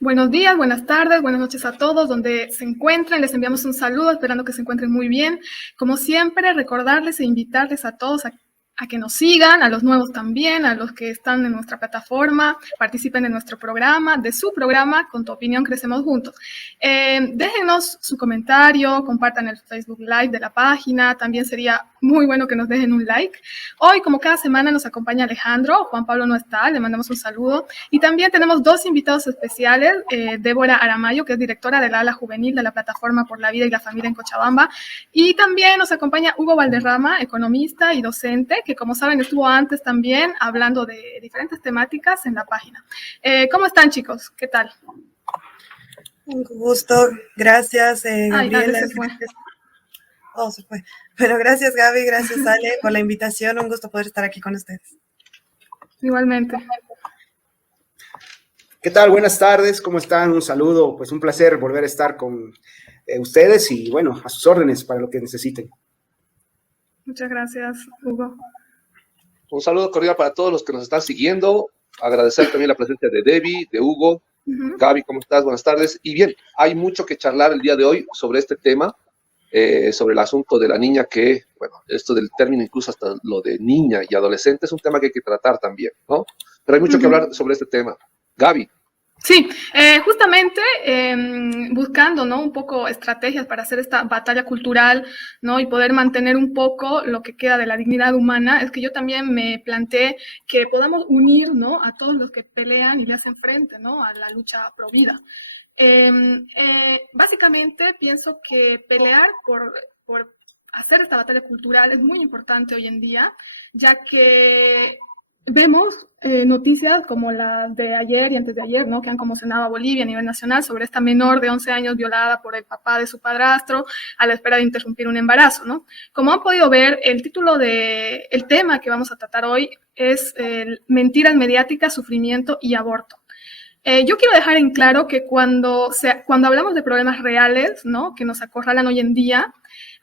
Buenos días, buenas tardes, buenas noches a todos donde se encuentren. Les enviamos un saludo esperando que se encuentren muy bien. Como siempre, recordarles e invitarles a todos a que nos sigan, a los nuevos también, a los que están en nuestra plataforma, participen en nuestro programa, de su programa, Con tu opinión crecemos juntos. Déjenos su comentario, compartan el Facebook Live de la página, también sería muy bueno que nos dejen un like. Hoy, como cada semana, nos acompaña Alejandro, Juan Pablo no está, le mandamos un saludo. Y también tenemos dos invitados especiales, Débora Aramayo, que es directora del ala juvenil de la Plataforma por la Vida y la Familia en Cochabamba, y también nos acompaña Hugo Valderrama, economista y docente, que como saben estuvo antes también hablando de diferentes temáticas en la página. ¿Cómo están, chicos? ¿Qué tal? Un gusto, gracias Gabriela. Se fue. Oh, se fue. Pero gracias Gaby, gracias Ale por la invitación, un gusto poder estar aquí con ustedes. Igualmente. ¿Qué tal? Buenas tardes, ¿cómo están? Un saludo, pues un placer volver a estar con ustedes y bueno, a sus órdenes para lo que necesiten. Muchas gracias, Hugo. Un saludo cordial para todos los que nos están siguiendo. Agradecer también la presencia de Debbie, de Hugo. Gaby, ¿cómo estás? Buenas tardes. Y bien, hay mucho que charlar el día de hoy sobre este tema, sobre el asunto de la niña que, bueno, esto del término incluso hasta lo de niña y adolescente es un tema que hay que tratar también, ¿no? Pero hay mucho que hablar sobre este tema. Gaby. Sí, justamente buscando, ¿no?, un poco estrategias para hacer esta batalla cultural, ¿no?, y poder mantener un poco lo que queda de la dignidad humana, es que yo también me planteé que podamos unir, ¿no?, a todos los que pelean y le hacen frente, ¿no?, a la lucha pro vida. Básicamente pienso que pelear por hacer esta batalla cultural es muy importante hoy en día, ya que vemos noticias como las de ayer y antes de ayer, ¿no?, que han conmocionado a Bolivia a nivel nacional sobre esta menor de 11 años violada por el papá de su padrastro a la espera de interrumpir un embarazo, ¿no? Como han podido ver, el título del tema que vamos a tratar hoy es Mentiras mediáticas, sufrimiento y aborto. Yo quiero dejar en claro que cuando hablamos de problemas reales, ¿no?, que nos acorralan hoy en día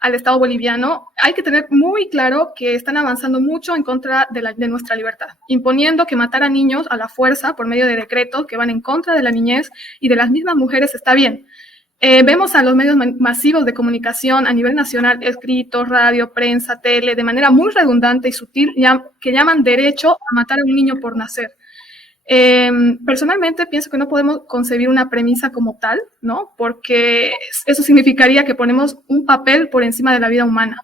al Estado boliviano, hay que tener muy claro que están avanzando mucho en contra de nuestra libertad, imponiendo que matar a niños a la fuerza por medio de decretos que van en contra de la niñez y de las mismas mujeres está bien. Vemos a los medios masivos de comunicación a nivel nacional, escritos, radio, prensa, tele, de manera muy redundante y sutil, que llaman derecho a matar a un niño por nacer. Personalmente pienso que no podemos concebir una premisa como tal, ¿no?, porque eso significaría que ponemos un papel por encima de la vida humana,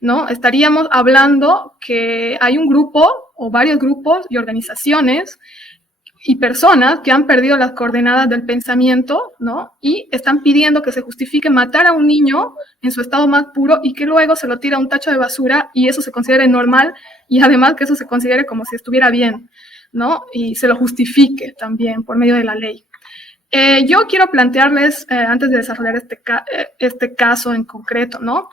¿no? Estaríamos hablando que hay un grupo o varios grupos y organizaciones y personas que han perdido las coordenadas del pensamiento, ¿no?, y están pidiendo que se justifique matar a un niño en su estado más puro y que luego se lo tire a un tacho de basura y eso se considere normal y además que eso se considere como si estuviera bien, ¿no?, y se lo justifique también por medio de la ley. Yo quiero plantearles, antes de desarrollar este caso en concreto, ¿no?,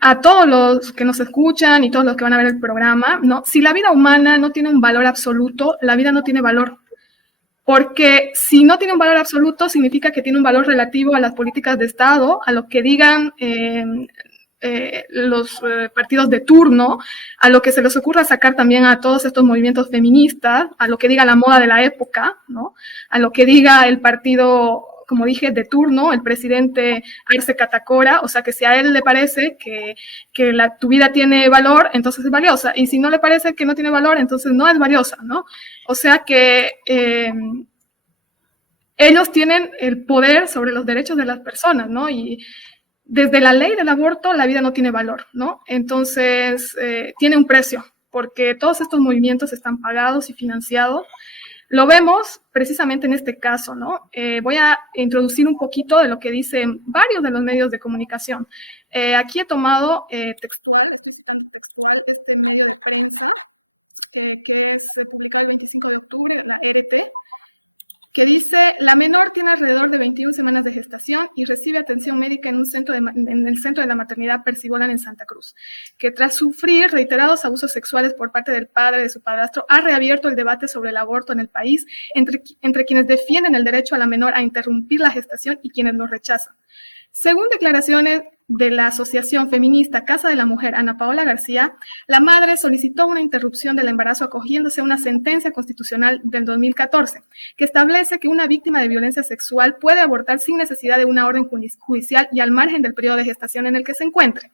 a todos los que nos escuchan y todos los que van a ver el programa, ¿no?, si la vida humana no tiene un valor absoluto, la vida no tiene valor. Porque si no tiene un valor absoluto, significa que tiene un valor relativo a las políticas de Estado, a lo que digan los partidos de turno, a lo que se les ocurra sacar también a todos estos movimientos feministas, a lo que diga la moda de la época, ¿no?, a lo que diga el partido, como dije, de turno, el presidente Arce Catacora, o sea que si a él le parece que tu vida tiene valor, entonces es valiosa, y si no le parece que no tiene valor, entonces no es valiosa, ¿no? O sea que ellos tienen el poder sobre los derechos de las personas, ¿no? Y desde la ley del aborto, la vida no tiene valor, ¿no? Entonces, tiene un precio, porque todos estos movimientos están pagados y financiados. Lo vemos precisamente en este caso, ¿no? Voy a introducir un poquito de lo que dicen varios de los medios de comunicación. Aquí he tomado textual, estoy citando textual, este medio de prensa, que es publicado el 25 de octubre, la RT, que dice: la menor tiene alrededor de 21 semanas de gestación y recibe atención médica en el centro de la maternidad Percibolan en Santa Cruz, que tras sufrir reiterados abusos sexuales por parte del padre de su padrastro, ha reabierto el debate sobre el aborto en el país entre quienes defienden el derecho a la menor a interrumpir la gestación y quienes lo rechazan. Según declaraciones de la Asociación Feminista Casa de la Mujer, Ana Paola García, la madre solicitó una interrupción del embarazo acogiéndose a una sentencia constitucional del 2014 que establece que una víctima de violencia sexual puede abortar sin necesidad de una orden judicial y al margen del periodo de gestación en el que se encuentre.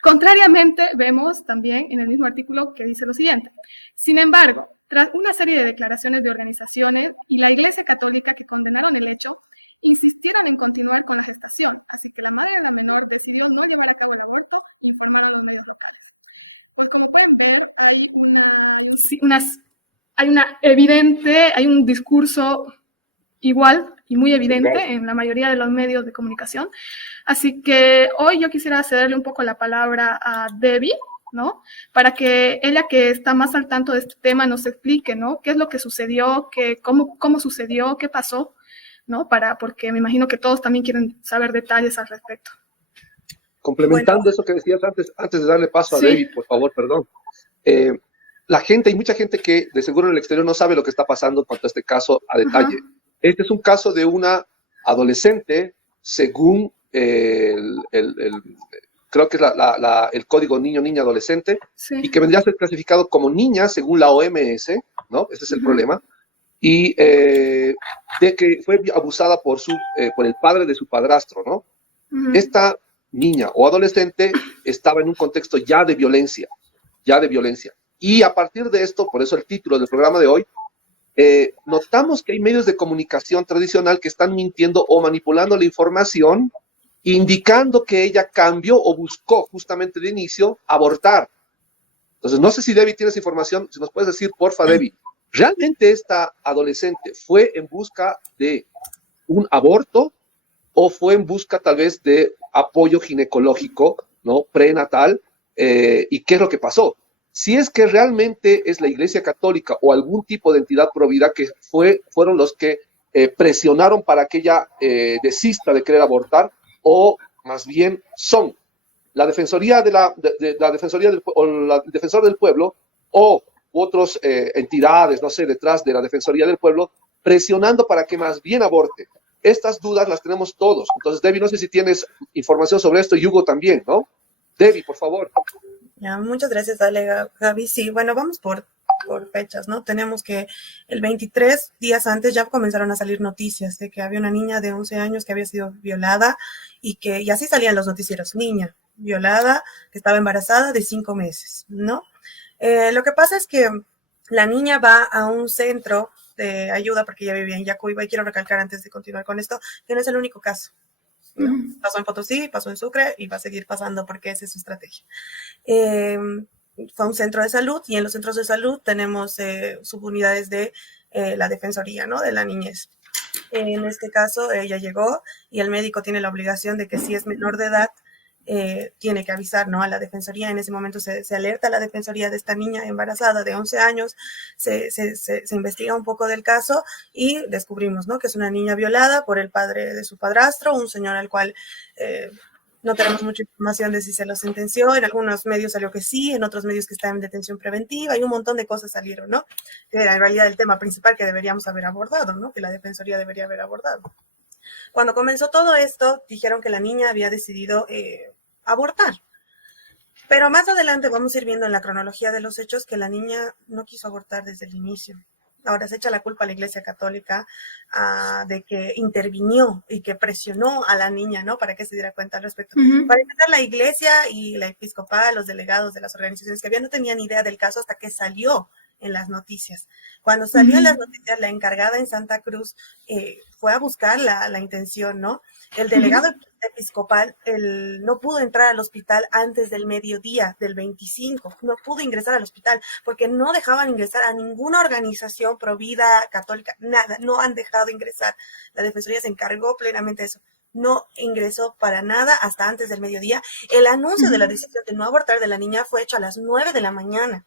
Contrariamente, vemos también en el mismo artículo que dice lo siguiente: sin embargo, tras una serie de declaraciones de organizaciones y la Iglesia Católica que condenaron el hecho, insistieron en continuar con la gestación, así que la madre de la menor decidió no llevar a cabo el aborto, informaron los medios locales. Pues como pueden ver, hay un discurso igual y muy evidente en la mayoría de los medios de comunicación. Así que hoy yo quisiera cederle un poco la palabra a Debbie, ¿no? Para que ella, que está más al tanto de este tema, nos explique, ¿no? ¿Qué es lo que sucedió? ¿Cómo sucedió? ¿Qué pasó? ¿No? Porque me imagino que todos también quieren saber detalles al respecto. Complementando eso que decías antes de darle paso a David, por favor, perdón. La gente, hay mucha gente que de seguro en el exterior no sabe lo que está pasando en cuanto a este caso a detalle. Este es un caso de una adolescente, según creo que es el código niño, adolescente, y que vendría a ser clasificado como niña según la OMS, ¿no? Este es el problema. Y de que fue abusada por el padre de su padrastro, ¿no? Esta niña o adolescente estaba en un contexto ya de violencia. Y a partir de esto, por eso el título del programa de hoy, notamos que hay medios de comunicación tradicional que están mintiendo o manipulando la información, indicando que ella cambió o buscó justamente de inicio abortar. Entonces, no sé si Debbie tienes información, si nos puedes decir, porfa, Debbie, ¿realmente esta adolescente fue en busca de un aborto o fue en busca tal vez de apoyo ginecológico, ¿no? Prenatal, y qué es lo que pasó? Si es que realmente es la Iglesia Católica o algún tipo de entidad provida que fueron los que presionaron para que ella desista de querer abortar, o más bien son la Defensoría el Defensor del Pueblo o otras entidades, no sé, detrás de la Defensoría del Pueblo, presionando para que más bien aborte. Estas dudas las tenemos todos. Entonces, Debbie, no sé si tienes información sobre esto, y Hugo también, ¿no? Debbie, por favor. Ya, muchas gracias, Ale, Gaby. Sí, bueno, vamos por fechas, ¿no? Tenemos que el 23 días antes ya comenzaron a salir noticias de que había una niña de 11 años que había sido violada y así salían los noticieros: niña violada, que estaba embarazada de 5 meses, ¿no? Lo que pasa es que la niña va a un centro de ayuda porque ella vivía en Yacuiba, y quiero recalcar antes de continuar con esto que no es el único caso, ¿no? Pasó en Potosí, pasó en Sucre y va a seguir pasando porque esa es su estrategia. Fue un centro de salud, y en los centros de salud tenemos subunidades de la Defensoría, ¿no? De la niñez. En este caso, ella llegó y el médico tiene la obligación de que si es menor de edad, tiene que avisar, ¿no? A la Defensoría. En ese momento se alerta a la Defensoría de esta niña embarazada de 11 años, se investiga un poco del caso y descubrimos, ¿no? Que es una niña violada por el padre de su padrastro, un señor al cual no tenemos mucha información de si se lo sentenció. En algunos medios salió que sí, en otros medios que está en detención preventiva, y un montón de cosas salieron, ¿no? Que era en realidad el tema principal que deberíamos haber abordado, ¿no? Que la Defensoría debería haber abordado. Cuando comenzó todo esto, dijeron que la niña había decidido abortar. Pero más adelante vamos a ir viendo en la cronología de los hechos que la niña no quiso abortar desde el inicio. Ahora se echa la culpa a la Iglesia Católica de que intervinió y que presionó a la niña, ¿no? Para que se diera cuenta al respecto. Para empezar, la Iglesia y la episcopal, los delegados de las organizaciones que había, no tenían idea del caso hasta que salió en las noticias. Cuando salió en las noticias, la encargada en Santa Cruz fue a buscar la intención, ¿no? El delegado episcopal no pudo entrar al hospital antes del mediodía del 25, no pudo ingresar al hospital porque no dejaban ingresar a ninguna organización provida católica, nada, no han dejado ingresar. La Defensoría se encargó plenamente de eso. No ingresó para nada hasta antes del mediodía. El anuncio de la decisión de no abortar de la niña fue hecho a las 9 de la mañana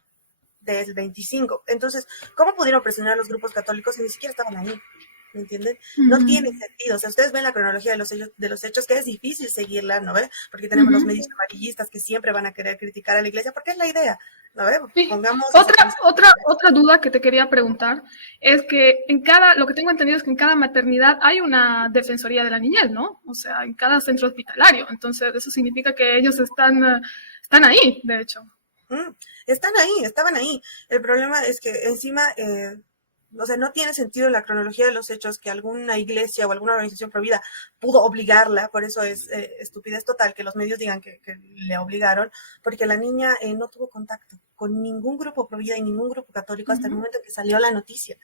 del 25. Entonces, ¿cómo pudieron presionar a los grupos católicos si ni siquiera estaban ahí? ¿me entienden? No tiene sentido. O sea, ustedes ven la cronología de los hechos, que es difícil seguirla, ¿no ve? Porque tenemos los medios amarillistas que siempre van a querer criticar a la iglesia, porque es la idea, ¿no ve? Pongamos... Otra duda que te quería preguntar es que lo que tengo entendido es que en cada maternidad hay una defensoría de la niñez, ¿no? O sea, en cada centro hospitalario. Entonces, eso significa que ellos están ahí, de hecho. Estaban ahí. El problema es que encima... o sea, no tiene sentido la cronología de los hechos que alguna iglesia o alguna organización provida pudo obligarla, por eso es estupidez total que los medios digan que le obligaron, porque la niña no tuvo contacto con ningún grupo provida y ningún grupo católico hasta el momento en que salió la noticia.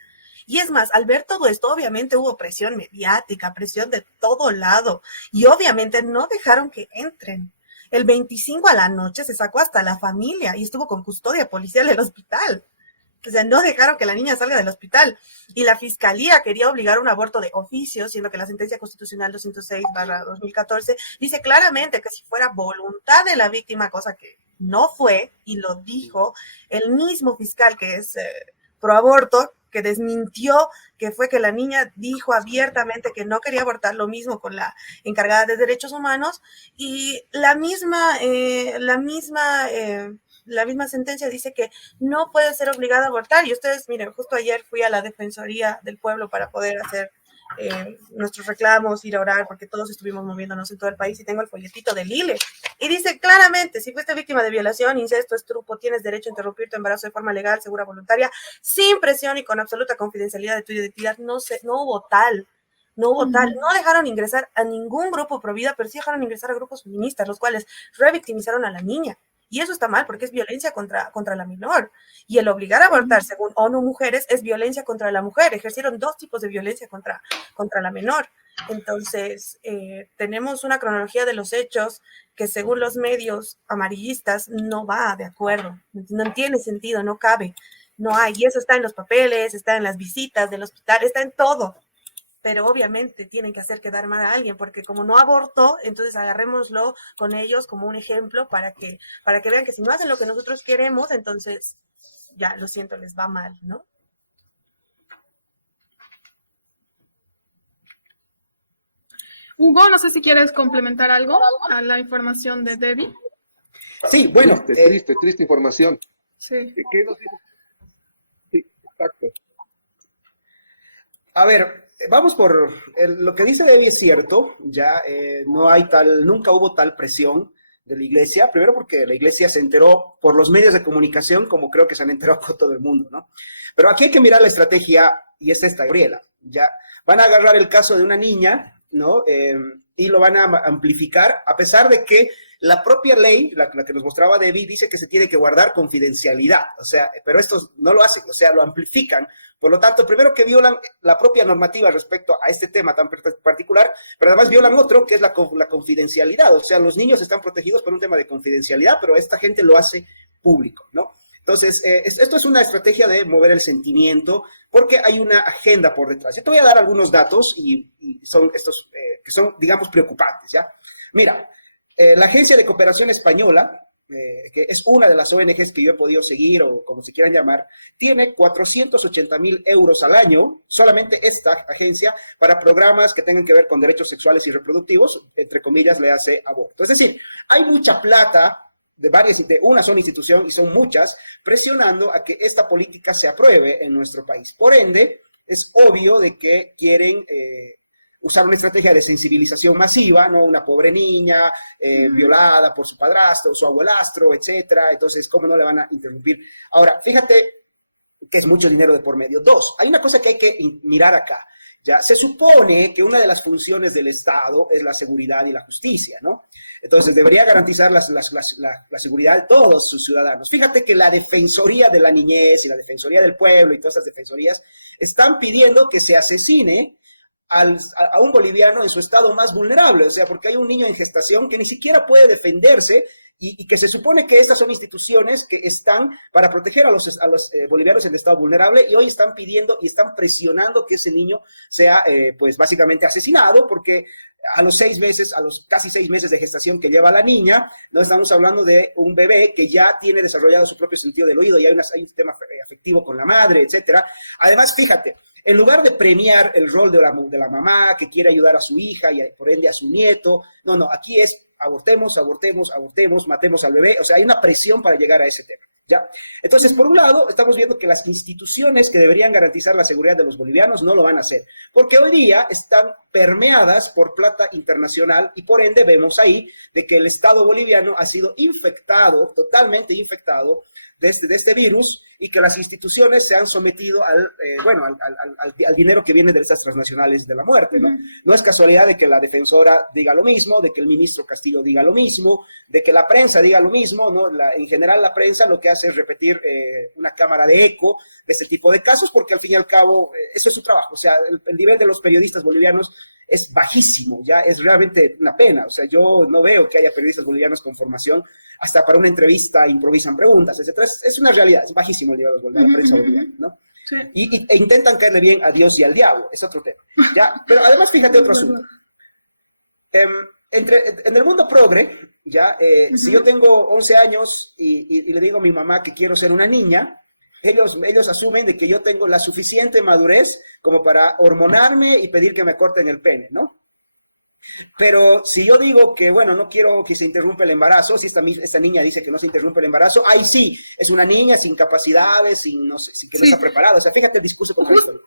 Y es más, al ver todo esto, obviamente hubo presión mediática, presión de todo lado, y obviamente no dejaron que entren. El 25 a la noche se sacó hasta la familia y estuvo con custodia policial del hospital. O sea, no dejaron que la niña salga del hospital. Y la fiscalía quería obligar un aborto de oficio, siendo que la sentencia constitucional 206/2014 dice claramente que si fuera voluntad de la víctima, cosa que no fue, y lo dijo el mismo fiscal que es pro aborto, que desmintió que fue que la niña dijo abiertamente que no quería abortar, lo mismo con la encargada de derechos humanos, y la misma sentencia dice que no puede ser obligada a abortar. Y ustedes, miren, justo ayer fui a la Defensoría del Pueblo para poder hacer nuestros reclamos, ir a orar, porque todos estuvimos moviéndonos en todo el país, y tengo el folletito del ILE, y dice claramente: si fuiste víctima de violación, incesto, estrupo, tienes derecho a interrumpir tu embarazo de forma legal, segura, voluntaria, sin presión y con absoluta confidencialidad de tu identidad. No hubo tal. No dejaron ingresar a ningún grupo provida, pero sí dejaron ingresar a grupos feministas, los cuales revictimizaron a la niña. Y eso está mal, porque es violencia contra la menor. Y el obligar a abortar, según ONU Mujeres, es violencia contra la mujer. Ejercieron 2 tipos de violencia contra la menor. Entonces, tenemos una cronología de los hechos que, según los medios amarillistas, no va de acuerdo. No tiene sentido, no cabe. No hay. Y eso está en los papeles, está en las visitas del hospital, está en todo. Pero obviamente tienen que hacer quedar mal a alguien, porque como no abortó, entonces agarrémoslo con ellos como un ejemplo para que vean que si no hacen lo que nosotros queremos, entonces ya, lo siento, les va mal, ¿no? Hugo, no sé si quieres complementar algo a la información de Debbie. Sí, bueno. Triste información. Sí. ¿Qué nos dice? Sí, exacto. A ver, vamos por lo que dice Debbie es cierto, ya nunca hubo tal presión de la iglesia, primero porque la iglesia se enteró por los medios de comunicación, como creo que se han enterado por todo el mundo, ¿no? Pero aquí hay que mirar la estrategia, y es esta, Gabriela, ya van a agarrar el caso de una niña, ¿no? Y lo van a amplificar, a pesar de que la propia ley, la que nos mostraba Debbie, dice que se tiene que guardar confidencialidad, o sea, pero estos no lo hacen, o sea, lo amplifican. Por lo tanto, primero que violan la propia normativa respecto a este tema tan particular, pero además violan otro, que es la confidencialidad, o sea, los niños están protegidos por un tema de confidencialidad, pero esta gente lo hace público, ¿no? Entonces, esto es una estrategia de mover el sentimiento, porque hay una agenda por detrás. Yo te voy a dar algunos datos y son estos que son, digamos, preocupantes, ¿ya? Mira, la Agencia de Cooperación Española, que es una de las ONGs que yo he podido seguir, o como se quieran llamar, tiene 480,000 euros al año, solamente esta agencia, para programas que tengan que ver con derechos sexuales y reproductivos, entre comillas, le hace aborto. Es decir, hay mucha plata de una sola institución, y son muchas, presionando a que esta política se apruebe en nuestro país. Por ende, es obvio de que quieren usar una estrategia de sensibilización masiva, ¿no? Una pobre niña violada por su padrastro, su abuelastro, etcétera. Entonces, ¿cómo no le van a interrumpir? Ahora, fíjate que es mucho dinero de por medio. 2, hay una cosa que hay que mirar acá. Ya se supone que una de las funciones del Estado es la seguridad y la justicia, ¿no? Entonces, debería garantizar la seguridad de todos sus ciudadanos. Fíjate que la Defensoría de la Niñez y la Defensoría del Pueblo y todas esas defensorías están pidiendo que se asesine a un boliviano en su estado más vulnerable, o sea, porque hay un niño en gestación que ni siquiera puede defenderse, y que se supone que estas son instituciones que están para proteger a los bolivianos en estado vulnerable, y hoy están pidiendo y están presionando que ese niño sea, pues, básicamente asesinado, porque a los 6 meses, a los casi 6 meses de gestación que lleva la niña, no estamos hablando de un bebé que ya tiene desarrollado su propio sentido del oído, y hay un sistema afectivo con la madre, etcétera. Además, fíjate, en lugar de premiar el rol de la mamá que quiere ayudar a su hija y por ende a su nieto, no, aquí es abortemos, matemos al bebé. O sea, hay una presión para llegar a ese tema. ¿Ya? Entonces, por un lado, estamos viendo que las instituciones que deberían garantizar la seguridad de los bolivianos no lo van a hacer, porque hoy día están permeadas por plata internacional y por ende vemos ahí de que el Estado boliviano ha sido infectado, totalmente infectado de este virus, y que las instituciones se han sometido al dinero que viene de estas transnacionales de la muerte, ¿no? No es casualidad de que la defensora diga lo mismo, de que el ministro Castillo diga lo mismo, de que la prensa diga lo mismo, ¿no? En general la prensa lo que hace es repetir una cámara de eco de este tipo de casos, porque al fin y al cabo eso es su trabajo. O sea, el nivel de los periodistas bolivianos es bajísimo, ya es realmente una pena. O sea, yo no veo que haya periodistas bolivianos con formación, hasta para una entrevista improvisan preguntas, etcétera. Es una realidad, es bajísimo el nivel de la prensa boliviana, ¿no? Sí. E intentan caerle bien a Dios y al diablo, es otro tema, ¿ya? Pero además, fíjate otro asunto. En el mundo progre, ¿ya? Si yo tengo 11 años y le digo a mi mamá que quiero ser una niña, ellos asumen de que yo tengo la suficiente madurez como para hormonarme y pedir que me corten el pene, ¿no? Pero si yo digo que, bueno, no quiero que se interrumpa el embarazo, si esta niña dice que no se interrumpe el embarazo, ahí sí, es una niña sin capacidades, sin, no sé, sin que no está preparada. O sea, fíjate el discurso contradictorio.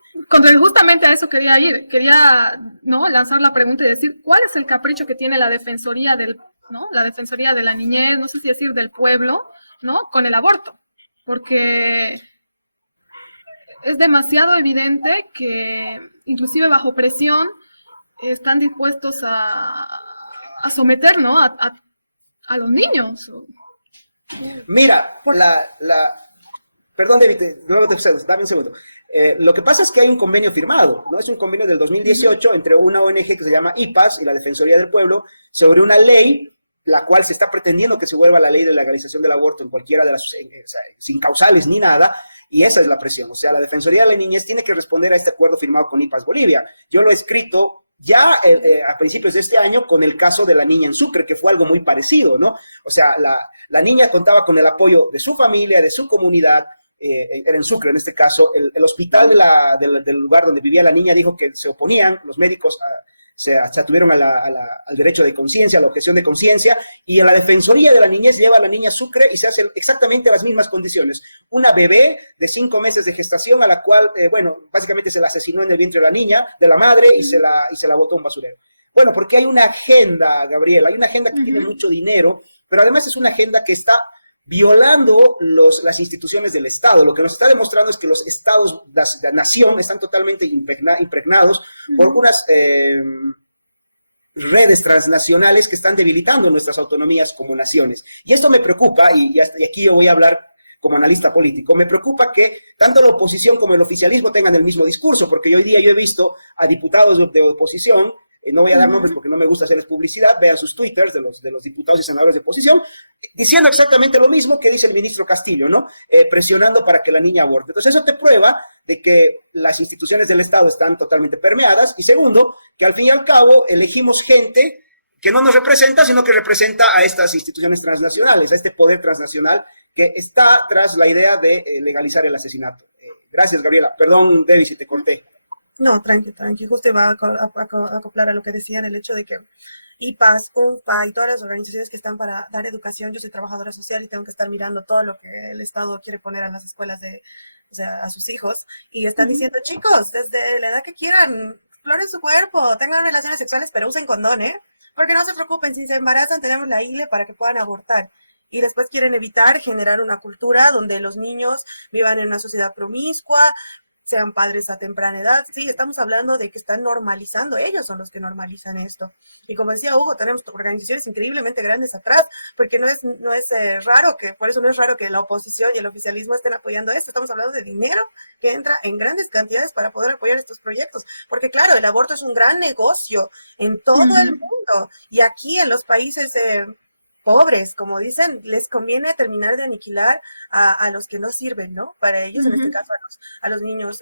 Justamente a eso quería ir. Quería, ¿no?, lanzar la pregunta y decir, ¿cuál es el capricho que tiene la Defensoría la Defensoría de la Niñez, no sé si decir del pueblo, ¿no?, con el aborto? Porque es demasiado evidente que, inclusive bajo presión, están dispuestos a someter, ¿no?, a los niños. Mira, perdón, David, luego te cedo, dame un segundo. Lo que pasa es que hay un convenio firmado, ¿no? Es un convenio del 2018 entre una ONG que se llama IPAS y la Defensoría del Pueblo sobre una ley, la cual se está pretendiendo que se vuelva la ley de legalización del aborto en cualquiera de las, sin causales ni nada. Y esa es la presión. O sea, la Defensoría de la Niñez tiene que responder a este acuerdo firmado con IPAS Bolivia. Yo lo he escrito ya a principios de este año con el caso de la niña en Sucre, que fue algo muy parecido, ¿no? O sea, la niña contaba con el apoyo de su familia, de su comunidad, era en Sucre en este caso. El hospital del lugar donde vivía la niña dijo que se oponían, los médicos se atuvieron al derecho de conciencia, a la objeción de conciencia, y a la Defensoría de la Niñez lleva a la niña a Sucre y se hacen exactamente las mismas condiciones. Una bebé de 5 meses de gestación a la cual, básicamente se la asesinó en el vientre de la niña, de la madre, y se la botó a un basurero. Bueno, porque hay una agenda, Gabriela, hay una agenda que tiene mucho dinero, pero además es una agenda que está violando las instituciones del Estado. Lo que nos está demostrando es que los estados, la nación, están totalmente impregnados por unas redes transnacionales que están debilitando nuestras autonomías como naciones. Y esto me preocupa, y aquí yo voy a hablar como analista político. Me preocupa que tanto la oposición como el oficialismo tengan el mismo discurso, porque hoy día yo he visto a diputados de oposición, no voy a dar nombres porque no me gusta hacerles publicidad, vean sus twitters de los diputados y senadores de oposición, diciendo exactamente lo mismo que dice el ministro Castillo, ¿no? Presionando para que la niña aborte. Entonces eso te prueba de que las instituciones del Estado están totalmente permeadas, y segundo, que al fin y al cabo elegimos gente que no nos representa, sino que representa a estas instituciones transnacionales, a este poder transnacional que está tras la idea de legalizar el asesinato. Gracias, Gabriela. Perdón, Debbie, si te corté. No, tranqui, justo iba a acoplar a lo que decían, el hecho de que IPAS, UNFPA y todas las organizaciones que están para dar educación. Yo soy trabajadora social y tengo que estar mirando todo lo que el Estado quiere poner en las escuelas a sus hijos, y están diciendo, chicos, desde la edad que quieran, exploren su cuerpo, tengan relaciones sexuales, pero usen condón, porque no se preocupen, si se embarazan tenemos la ILE para que puedan abortar. Y después quieren evitar generar una cultura donde los niños vivan en una sociedad promiscua, sean padres a temprana edad. Sí, estamos hablando de que están normalizando, ellos son los que normalizan esto. Y como decía Hugo, tenemos organizaciones increíblemente grandes atrás, porque no es raro por eso no es raro que la oposición y el oficialismo estén apoyando esto. Estamos hablando de dinero que entra en grandes cantidades para poder apoyar estos proyectos, porque claro, el aborto es un gran negocio en todo el mundo, y aquí en los países pobres, como dicen, les conviene terminar de aniquilar a los que no sirven, ¿no? Para ellos, en este caso, a los niños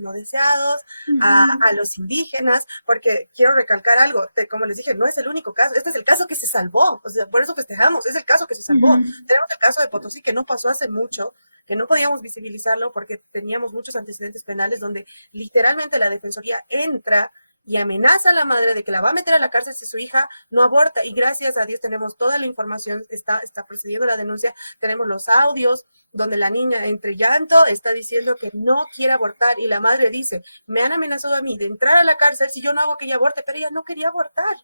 no deseados, a los indígenas, porque quiero recalcar algo, como les dije, no es el único caso, este es el caso que se salvó, o sea, por eso festejamos, es el caso que se salvó. Tenemos el caso de Potosí, que no pasó hace mucho, que no podíamos visibilizarlo porque teníamos muchos antecedentes penales donde literalmente la Defensoría entra y amenaza a la madre de que la va a meter a la cárcel si su hija no aborta, y gracias a Dios tenemos toda la información, está procediendo la denuncia, tenemos los audios donde la niña entre llanto está diciendo que no quiere abortar, y la madre dice, me han amenazado a mí de entrar a la cárcel si yo no hago que ella aborte, pero ella no quería abortar,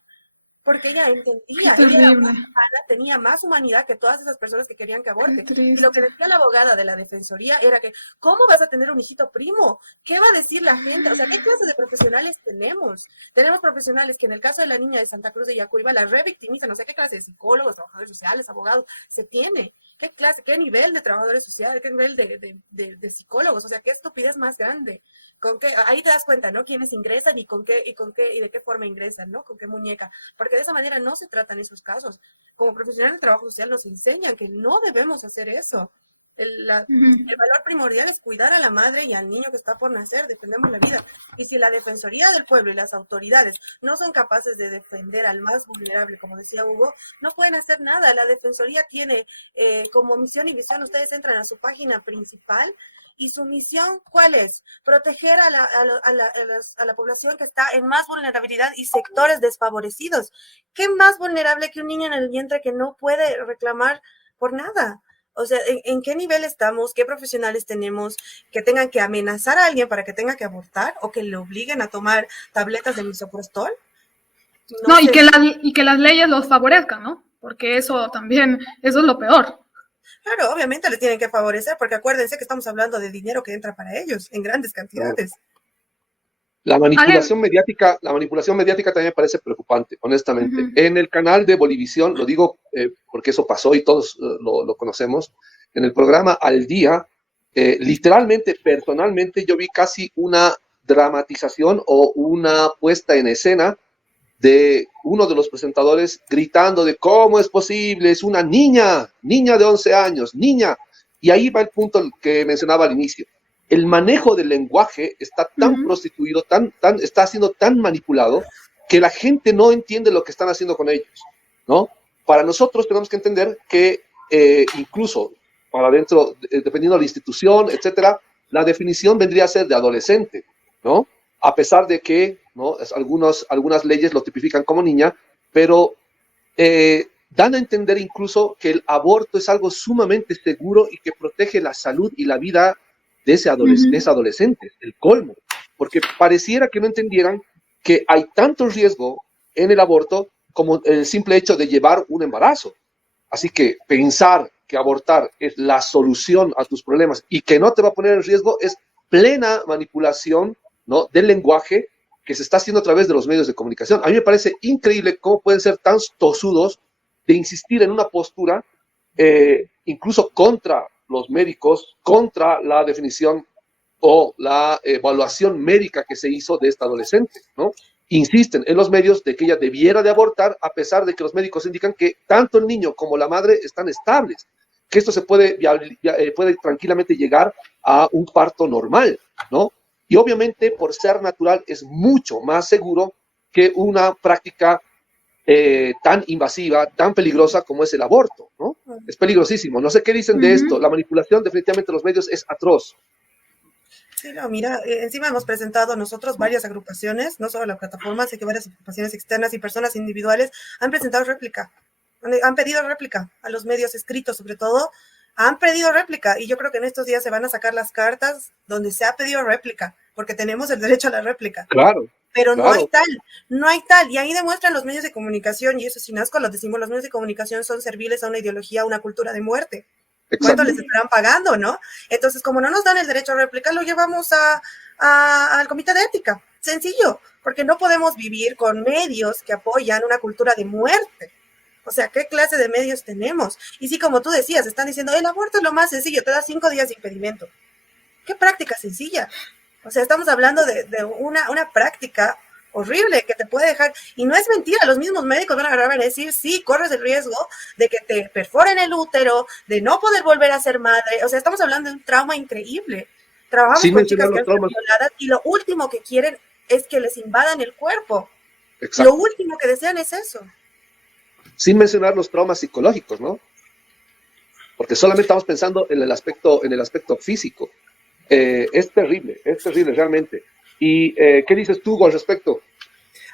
porque ella entendía, ella era más humana, tenía más humanidad que todas esas personas que querían que aborte. Y lo que decía la abogada de la Defensoría era que, ¿cómo vas a tener un hijito primo? ¿Qué va a decir la gente? O sea, ¿qué clase de profesionales tenemos? Tenemos profesionales que en el caso de la niña de Santa Cruz de Yacuiba la revictimizan, o sea, ¿qué clase de psicólogos, trabajadores sociales, abogados se tiene? ¿Qué clase, qué nivel de trabajadores sociales, qué nivel de psicólogos? O sea, ¿qué estupidez más grande? Con qué, ahí te das cuenta, ¿no? Quiénes ingresan y y de qué forma ingresan, ¿no? Con qué muñeca. Porque de esa manera no se tratan esos casos. Como profesionales del trabajo social nos enseñan que no debemos hacer eso. El valor primordial es cuidar a la madre y al niño que está por nacer, defendemos la vida. Y si la Defensoría del Pueblo y las autoridades no son capaces de defender al más vulnerable, como decía Hugo, no pueden hacer nada. La Defensoría tiene como misión y visión, ustedes entran a su página principal, y su misión, ¿cuál es? Proteger a la población que está en más vulnerabilidad y sectores desfavorecidos. ¿Qué más vulnerable que un niño en el vientre que no puede reclamar por nada? O sea, ¿en qué nivel estamos? ¿Qué profesionales tenemos que tengan que amenazar a alguien para que tenga que abortar o que le obliguen a tomar tabletas de misoprostol? No, y que las leyes los favorezcan, ¿no? Porque eso también, eso es lo peor. Claro, obviamente les tienen que favorecer, porque acuérdense que estamos hablando de dinero que entra para ellos en grandes cantidades. La manipulación mediática también me parece preocupante, honestamente. En el canal de Bolivisión, lo digo porque eso pasó y todos lo conocemos, en el programa Al Día, literalmente, personalmente, yo vi casi una dramatización o una puesta en escena de uno de los presentadores gritando de cómo es posible, es una niña de 11 años, niña. Y ahí va el punto que mencionaba al inicio. El manejo del lenguaje está tan prostituido, está siendo tan manipulado, que la gente no entiende lo que están haciendo con ellos, ¿no? Para nosotros tenemos que entender que incluso para dentro, dependiendo de la institución, etcétera, la definición vendría a ser de adolescente, ¿no? A pesar de que, ¿no? Algunas leyes lo tipifican como niña, pero dan a entender incluso que el aborto es algo sumamente seguro y que protege la salud y la vida de ese adolescente, el colmo, porque pareciera que no entendieran que hay tanto riesgo en el aborto como el simple hecho de llevar un embarazo. Así que pensar que abortar es la solución a tus problemas y que no te va a poner en riesgo es plena manipulación, ¿no?, del lenguaje que se está haciendo a través de los medios de comunicación. A mí me parece increíble cómo pueden ser tan tosudos de insistir en una postura incluso contra los médicos, contra la definición o la evaluación médica que se hizo de esta adolescente, ¿no? Insisten en los medios de que ella debiera de abortar, a pesar de que los médicos indican que tanto el niño como la madre están estables, que esto se puede tranquilamente llegar a un parto normal, ¿no? Y obviamente, por ser natural, es mucho más seguro que una práctica tan invasiva, tan peligrosa como es el aborto, ¿no? Es peligrosísimo. No sé qué dicen de esto. La manipulación definitivamente de los medios es atroz. Sí, no, mira, encima hemos presentado nosotros varias agrupaciones, no solo la plataforma, sé que varias agrupaciones externas y personas individuales han presentado réplica, han pedido réplica a los medios escritos, sobre todo, han pedido réplica, y yo creo que en estos días se van a sacar las cartas donde se ha pedido réplica, porque tenemos el derecho a la réplica. Claro. Pero no hay tal, y ahí demuestran los medios de comunicación, y eso sin asco lo decimos, los medios de comunicación son serviles a una ideología, a una cultura de muerte. ¿Cuánto les estarán pagando, no? Entonces, como no nos dan el derecho a réplica, lo llevamos al comité de ética, sencillo, porque no podemos vivir con medios que apoyan una cultura de muerte. O sea, ¿qué clase de medios tenemos? Y sí, como tú decías, están diciendo, el aborto es lo más sencillo, te da 5 días de impedimento. ¿Qué práctica sencilla? O sea, estamos hablando de una práctica horrible, que te puede dejar, y no es mentira, los mismos médicos van a agarrar y decir, sí, corres el riesgo de que te perforen el útero, de no poder volver a ser madre, o sea, estamos hablando de un trauma increíble. Trabajamos con chicas que han sido violadas y lo último que quieren es que les invadan el cuerpo. Exacto. Lo último que desean es eso. Sin mencionar los traumas psicológicos, ¿no? Porque solamente estamos pensando en el aspecto físico. Es terrible realmente. ¿Y qué dices tú al respecto?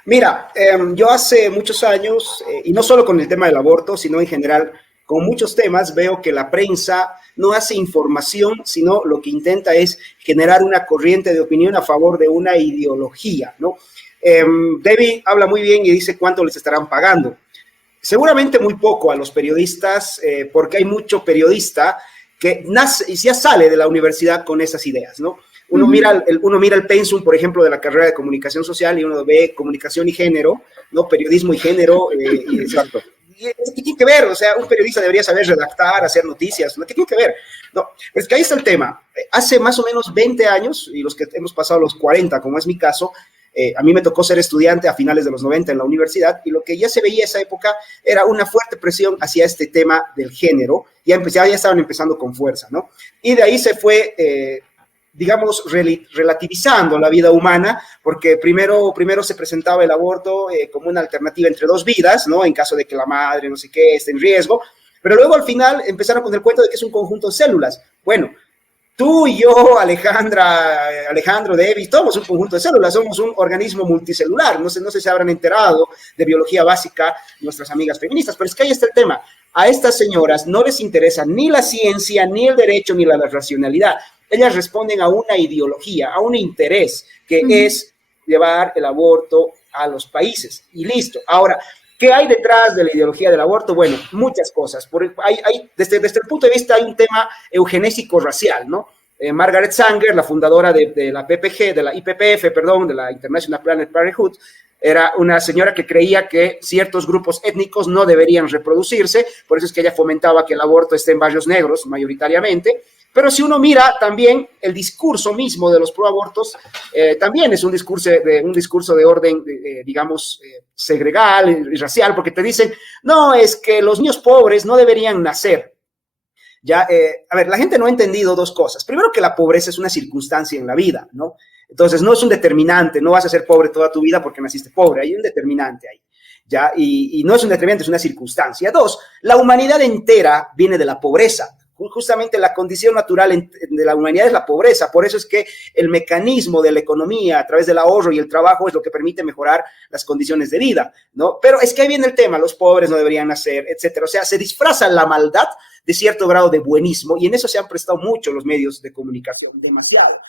Mira, yo hace muchos años, y no solo con el tema del aborto, sino en general, con muchos temas, veo que la prensa no hace información, sino lo que intenta es generar una corriente de opinión a favor de una ideología, ¿no? Debbie habla muy bien y dice cuánto les estarán pagando. Seguramente muy poco a los periodistas, porque hay mucho periodista que nace y ya sale de la universidad con esas ideas, ¿no? Uno mira el pensum, por ejemplo, de la carrera de comunicación social y uno ve comunicación y género, ¿no? Periodismo y género. Exacto. ¿Qué tiene que ver? O sea, un periodista debería saber redactar, hacer noticias, ¿no? ¿Qué tiene que ver? No, es que ahí está el tema. Hace más o menos 20 años, y los que hemos pasado los 40, como es mi caso, a mí me tocó ser estudiante a finales de los 90 en la universidad, y lo que ya se veía esa época era una fuerte presión hacia este tema del género. Ya estaban empezando con fuerza, ¿no? Y de ahí se fue... digamos, relativizando la vida humana, porque primero se presentaba el aborto como una alternativa entre dos vidas, ¿no? En caso de que la madre, no sé qué, esté en riesgo, pero luego al final empezaron con el cuento de que es un conjunto de células. Bueno, tú y yo, Alejandro, Debbie, somos un conjunto de células, somos un organismo multicelular. No sé si se habrán enterado de biología básica nuestras amigas feministas, pero es que ahí está el tema. A estas señoras no les interesa ni la ciencia, ni el derecho, ni la racionalidad. Ellas responden a una ideología, a un interés, que es llevar el aborto a los países. Y listo. Ahora, ¿qué hay detrás de la ideología del aborto? Bueno, muchas cosas. Desde el punto de vista hay un tema eugenésico racial, ¿no? Margaret Sanger, la fundadora de la PPG, de la IPPF, perdón, de la International Planned Parenthood, era una señora que creía que ciertos grupos étnicos no deberían reproducirse, por eso es que ella fomentaba que el aborto esté en barrios negros mayoritariamente. Pero si uno mira también el discurso mismo de los proabortos, también es un discurso de orden, digamos, segregal y racial, porque te dicen, no, es que los niños pobres no deberían nacer. Ya, a ver, la gente no ha entendido dos cosas. Primero, que la pobreza es una circunstancia en la vida, ¿no? Entonces, no es un determinante, no vas a ser pobre toda tu vida porque naciste pobre, hay un determinante ahí. ¿Ya? Y no es un determinante, es una circunstancia. Dos, la humanidad entera viene de la pobreza. Justamente la condición natural de la humanidad es la pobreza, por eso es que el mecanismo de la economía a través del ahorro y el trabajo es lo que permite mejorar las condiciones de vida, ¿no? Pero es que ahí viene el tema, los pobres no deberían nacer, etcétera. O sea, se disfraza la maldad de cierto grado de buenismo y en eso se han prestado mucho los medios de comunicación, demasiado.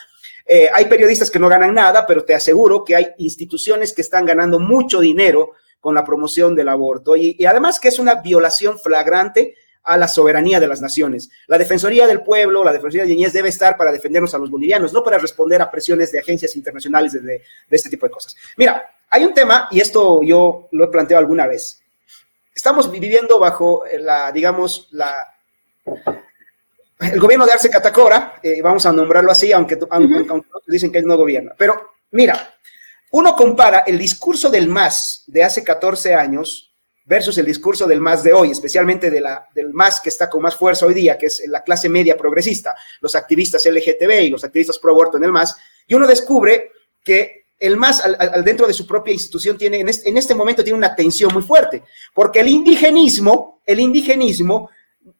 Hay periodistas que no ganan nada, pero te aseguro que hay instituciones que están ganando mucho dinero con la promoción del aborto y además que es una violación flagrante a la soberanía de las naciones. La Defensoría del Pueblo, la Defensoría de Niñez debe estar para defendernos a los bolivianos, no para responder a presiones de agencias internacionales de este tipo de cosas. Mira, hay un tema, y esto yo lo he planteado alguna vez. Estamos viviendo bajo el gobierno de Arce Catacora, vamos a nombrarlo así, aunque dicen que él no gobierna. Pero mira, uno compara el discurso del MAS de hace 14 años versus el discurso del MAS de hoy, especialmente del MAS que está con más fuerza hoy día, que es la clase media progresista, los activistas LGTB y los activistas pro aborto en el MAS, y uno descubre que el MAS, dentro de su propia institución, en este momento tiene una tensión muy fuerte, porque el indigenismo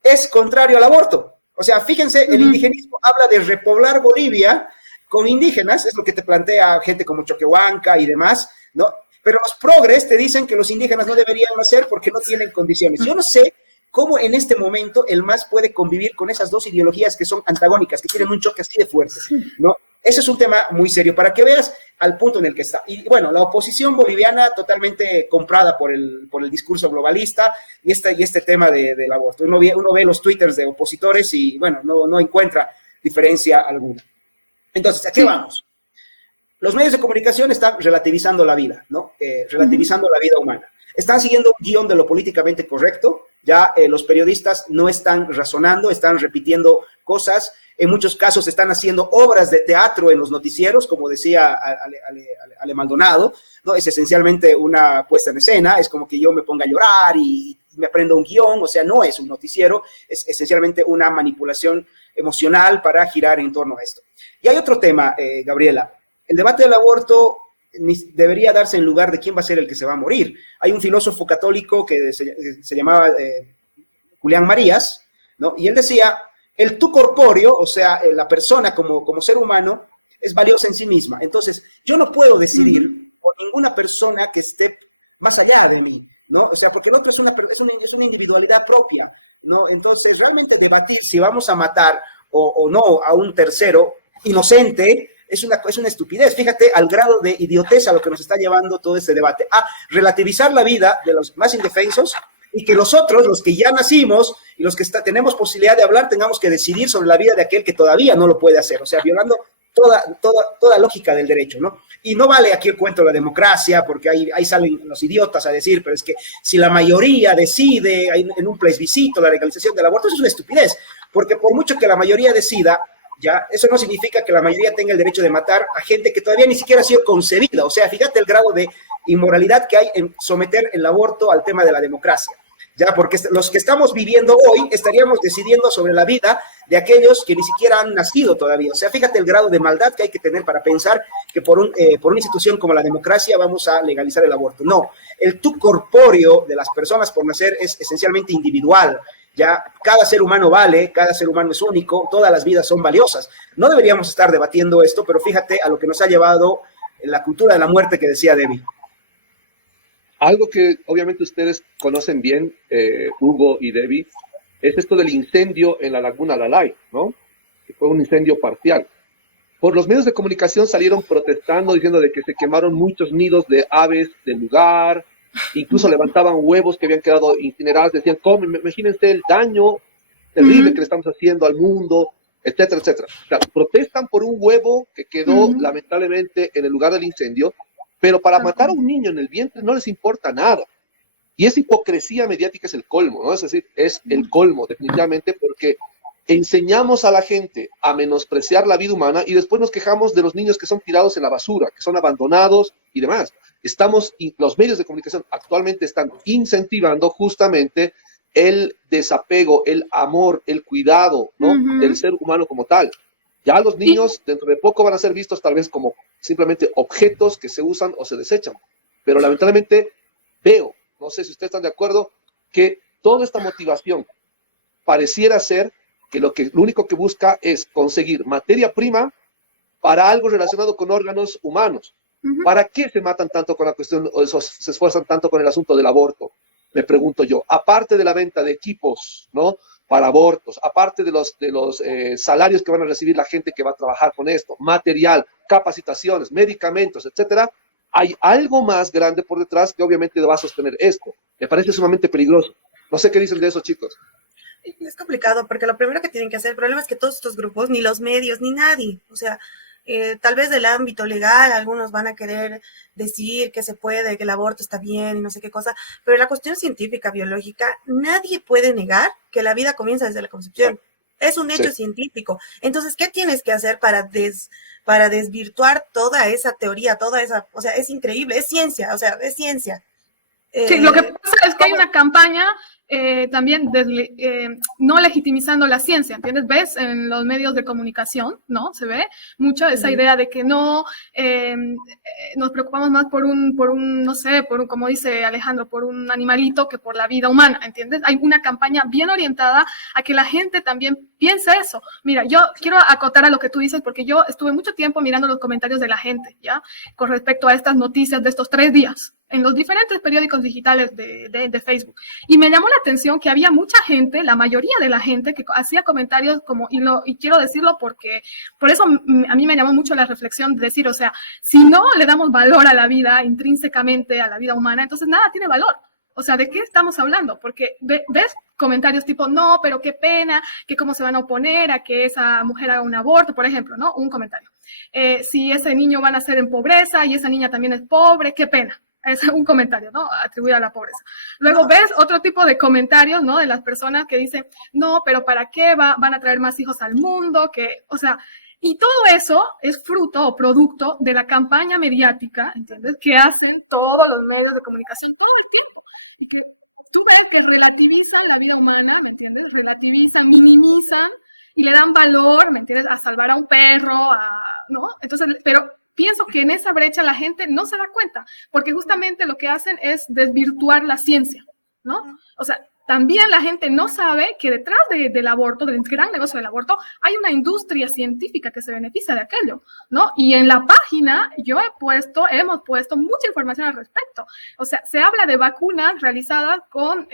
es contrario al aborto. O sea, fíjense, el indigenismo habla de repoblar Bolivia con indígenas, es lo que te plantea gente como Choquehuanca y demás, ¿no? Pero los progres te dicen que los indígenas no deberían nacer porque no tienen condiciones. Yo no sé cómo en este momento el MAS puede convivir con esas dos ideologías que son antagónicas, que tienen un choque así de fuerte, ¿no? Ese es un tema muy serio, para que veas al punto en el que está. Y bueno, la oposición boliviana totalmente comprada por el discurso globalista y este tema del aborto. Uno ve los twitters de opositores y, bueno, no encuentra diferencia alguna. Entonces, ¿a qué vamos? Los medios de comunicación están relativizando la vida, ¿no? Relativizando la vida humana. Están siguiendo un guión de lo políticamente correcto. Ya los periodistas no están razonando, están repitiendo cosas. En muchos casos están haciendo obras de teatro en los noticieros, como decía Ale Maldonado, ¿no? Es esencialmente una puesta en escena, es como que yo me ponga a llorar y me aprendo un guión, o sea, no es un noticiero, es esencialmente una manipulación emocional para girar en torno a esto. Y hay otro tema, Gabriela, el debate del aborto debería darse en lugar de quién va a ser el que se va a morir. Hay un filósofo católico que se llamaba Julián Marías, ¿no? Y él decía, el tú corpóreo, o sea, la persona como ser humano, es valiosa en sí misma. Entonces, yo no puedo decidir por ninguna persona que esté más allá de mí, ¿no? O sea, porque el otro es una individualidad propia, ¿no? Entonces, realmente debatir si vamos a matar o no a un tercero inocente es una estupidez. Fíjate al grado de idiotez a lo que nos está llevando todo este debate. A relativizar la vida de los más indefensos y que los otros, los que ya nacimos y los que tenemos posibilidad de hablar, tengamos que decidir sobre la vida de aquel que todavía no lo puede hacer. O sea, violando toda lógica del derecho, ¿no? Y no vale aquí el cuento de la democracia, porque ahí salen los idiotas a decir, pero es que si la mayoría decide en un plebiscito la legalización del aborto, eso es una estupidez, porque por mucho que la mayoría decida, ya, eso no significa que la mayoría tenga el derecho de matar a gente que todavía ni siquiera ha sido concebida. O sea, fíjate el grado de inmoralidad que hay en someter el aborto al tema de la democracia. Ya, porque los que estamos viviendo hoy estaríamos decidiendo sobre la vida de aquellos que ni siquiera han nacido todavía. O sea, fíjate el grado de maldad que hay que tener para pensar que por una institución como la democracia vamos a legalizar el aborto. No, el tú corpóreo de las personas por nacer es esencialmente individual. Ya, cada ser humano vale, cada ser humano es único, todas las vidas son valiosas. No deberíamos estar debatiendo esto, pero fíjate a lo que nos ha llevado la cultura de la muerte que decía Debbie. Algo que obviamente ustedes conocen bien, Hugo y Debbie, es esto del incendio en la laguna Lalay, ¿no? Que fue un incendio parcial. Por los medios de comunicación salieron protestando, diciendo de que se quemaron muchos nidos de aves del lugar, incluso levantaban huevos que habían quedado incinerados, decían, ¿cómo? Imagínense el daño terrible que le estamos haciendo al mundo, etcétera, etcétera. O sea, protestan por un huevo que quedó lamentablemente en el lugar del incendio, pero para matar a un niño en el vientre no les importa nada. Y esa hipocresía mediática es el colmo, ¿no? Es decir, es el colmo, definitivamente, porque enseñamos a la gente a menospreciar la vida humana y después nos quejamos de los niños que son tirados en la basura, que son abandonados y demás. Los medios de comunicación actualmente están incentivando justamente el desapego, el amor, el cuidado, ¿no? Del ser humano como tal. Ya los niños dentro de poco van a ser vistos tal vez como simplemente objetos que se usan o se desechan. Pero lamentablemente veo, no sé si ustedes están de acuerdo, que toda esta motivación pareciera ser que lo único que busca es conseguir materia prima para algo relacionado con órganos humanos. ¿Para qué se matan tanto con la cuestión o se esfuerzan tanto con el asunto del aborto? Me pregunto yo. Aparte de la venta de equipos, ¿no? Para abortos, aparte de los salarios que van a recibir la gente que va a trabajar con esto, material, capacitaciones, medicamentos, etcétera, hay algo más grande por detrás que obviamente va a sostener esto. Me parece sumamente peligroso. No sé qué dicen de eso, chicos. Es complicado porque lo primero que tienen que hacer, el problema es que todos estos grupos, ni los medios, ni nadie, o sea, tal vez del ámbito legal, algunos van a querer decir que se puede, que el aborto está bien y no sé qué cosa, pero la cuestión científica, biológica, nadie puede negar que la vida comienza desde la concepción. Es un hecho científico. Entonces, ¿qué tienes que hacer para desvirtuar toda esa teoría, o sea, es increíble, es ciencia, o sea, es ciencia. Sí, lo que pasa es que hay una campaña también no legitimizando la ciencia, ¿entiendes? ¿Ves? En los medios de comunicación, ¿no? Se ve mucho esa idea de que no nos preocupamos más por un, no sé, como dice Alejandro, por un animalito que por la vida humana, ¿entiendes? Hay una campaña bien orientada a que la gente también piense eso. Mira, yo quiero acotar a lo que tú dices porque yo estuve mucho tiempo mirando los comentarios de la gente, ¿ya? Con respecto a estas noticias de estos 3 días en los diferentes periódicos digitales de Facebook. Y me llamó la atención que había mucha gente, la mayoría de la gente, que hacía comentarios como, y quiero decirlo porque, por eso a mí me llamó mucho la reflexión de decir, o sea, si no le damos valor a la vida, intrínsecamente a la vida humana, entonces nada tiene valor. O sea, ¿de qué estamos hablando? Porque ves comentarios tipo, no, pero qué pena, que cómo se van a oponer a que esa mujer haga un aborto, por ejemplo, ¿no? Un comentario. Si ese niño va a nacer en pobreza y esa niña también es pobre, qué pena. Es un comentario, ¿no? Atribuido a la pobreza. Luego ves otro tipo de comentarios, ¿no? De las personas que dicen, no, pero ¿para qué van a traer más hijos al mundo? O sea, y todo eso es fruto o producto de la campaña mediática, ¿entiendes? Que hacen todos los medios de comunicación todo el tiempo. Y que tú ves que relativizan la vida humana, ¿me entiendes? Relativizan, minimizan y le dan valor, ¿me entiendes? A salvar a un perro, ¿no? Entonces, pero pienso que en esa brecha la gente no se da cuenta, porque justamente lo que hacen es desvirtuar la ciencia, ¿no? O sea, también la gente no sabe que detrás del aborto, del gran negocio del aborto, hay una industria científica que se beneficia de aquello, ¿no? Y en la página hemos puesto mucha información al respecto. O sea, se habla de vacunas realizadas con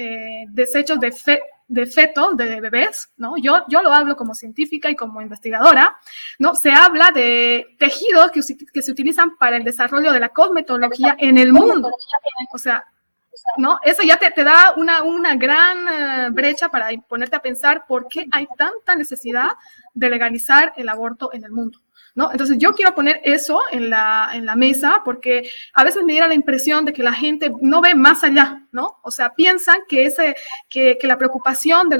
desechos de fetos, de bebés, ¿no? Yo lo hablo como científica y como investigadora, ¿no? Se habla de tejidos que se utilizan para el desarrollo de la cosmetología en el mundo. O sea, ¿no? Eso ya te da una gran brecha para ponerte a pensar por qué hay tanta necesidad de legalizar el aborto en el mundo, ¿no? Entonces yo quiero poner eso en la mesa porque a veces me diera la impresión de que la gente no ve más allá, ¿no? O sea, piensan que la preocupación de